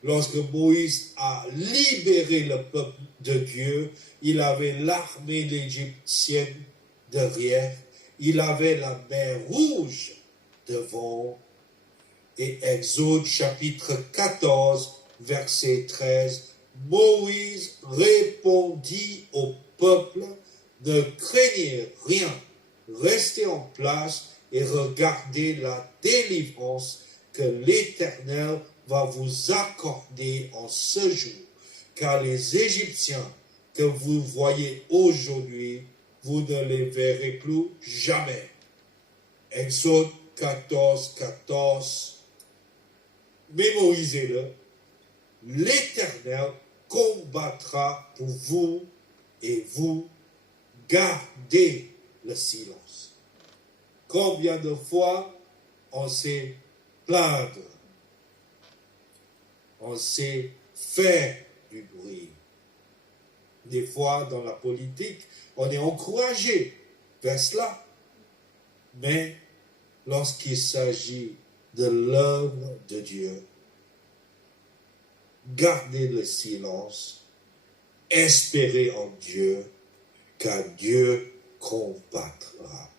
lorsque Moïse a libéré le peuple de Dieu, il avait l'armée égyptienne derrière, il avait la mer Rouge devant. Et Exode chapitre 14, verset 13, Moïse répondit au peuple, ne craignez rien, restez en place et regardez la délivrance que l'Éternel va vous accorder en ce jour. Car les Égyptiens que vous voyez aujourd'hui, vous ne les verrez plus jamais. Exode 14, 14. Mémorisez-le. L'Éternel combattra pour vous et vous gardez le silence. Combien de fois on s'est plaindre, on s'est faire du bruit. Des fois, dans la politique, on est encouragé vers cela. Mais lorsqu'il s'agit de l'œuvre de Dieu, gardez le silence, espérez en Dieu, car Dieu combattra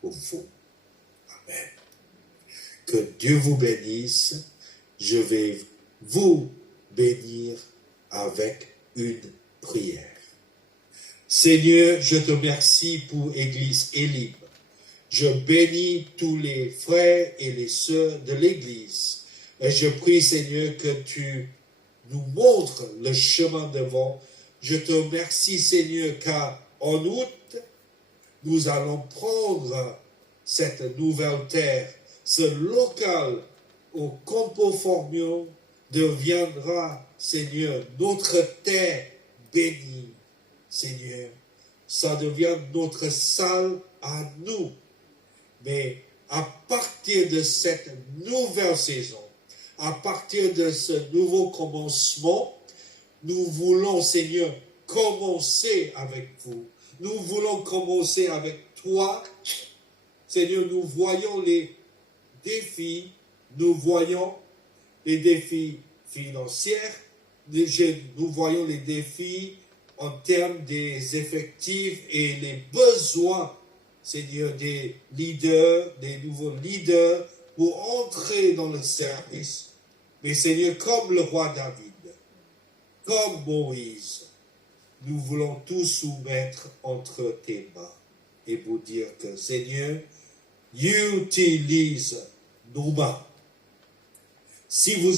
pour vous. Amen. Que Dieu vous bénisse. Je vais vous bénir avec une prière. Seigneur, je te remercie pour Église Élim. Je bénis tous les frères et les sœurs de l'Église. Et je prie, Seigneur, que tu nous montres le chemin devant. Je te remercie, Seigneur, car en août, nous allons prendre cette nouvelle terre. Ce local au Campo Formio deviendra, Seigneur, notre terre bénie, Seigneur. Ça devient notre salle à nous. Mais à partir de cette nouvelle saison, à partir de ce nouveau commencement, nous voulons, Seigneur, commencer avec vous. Nous voulons commencer avec toi. Seigneur, nous voyons les défis, nous voyons les défis financiers, nous voyons les défis en termes des effectifs et les besoins, Seigneur, des leaders, des nouveaux leaders pour entrer dans le service. Mais Seigneur, comme le roi David, comme Moïse, nous voulons tout soumettre entre tes mains et vous dire que, Seigneur, utilise nos mains. Si vous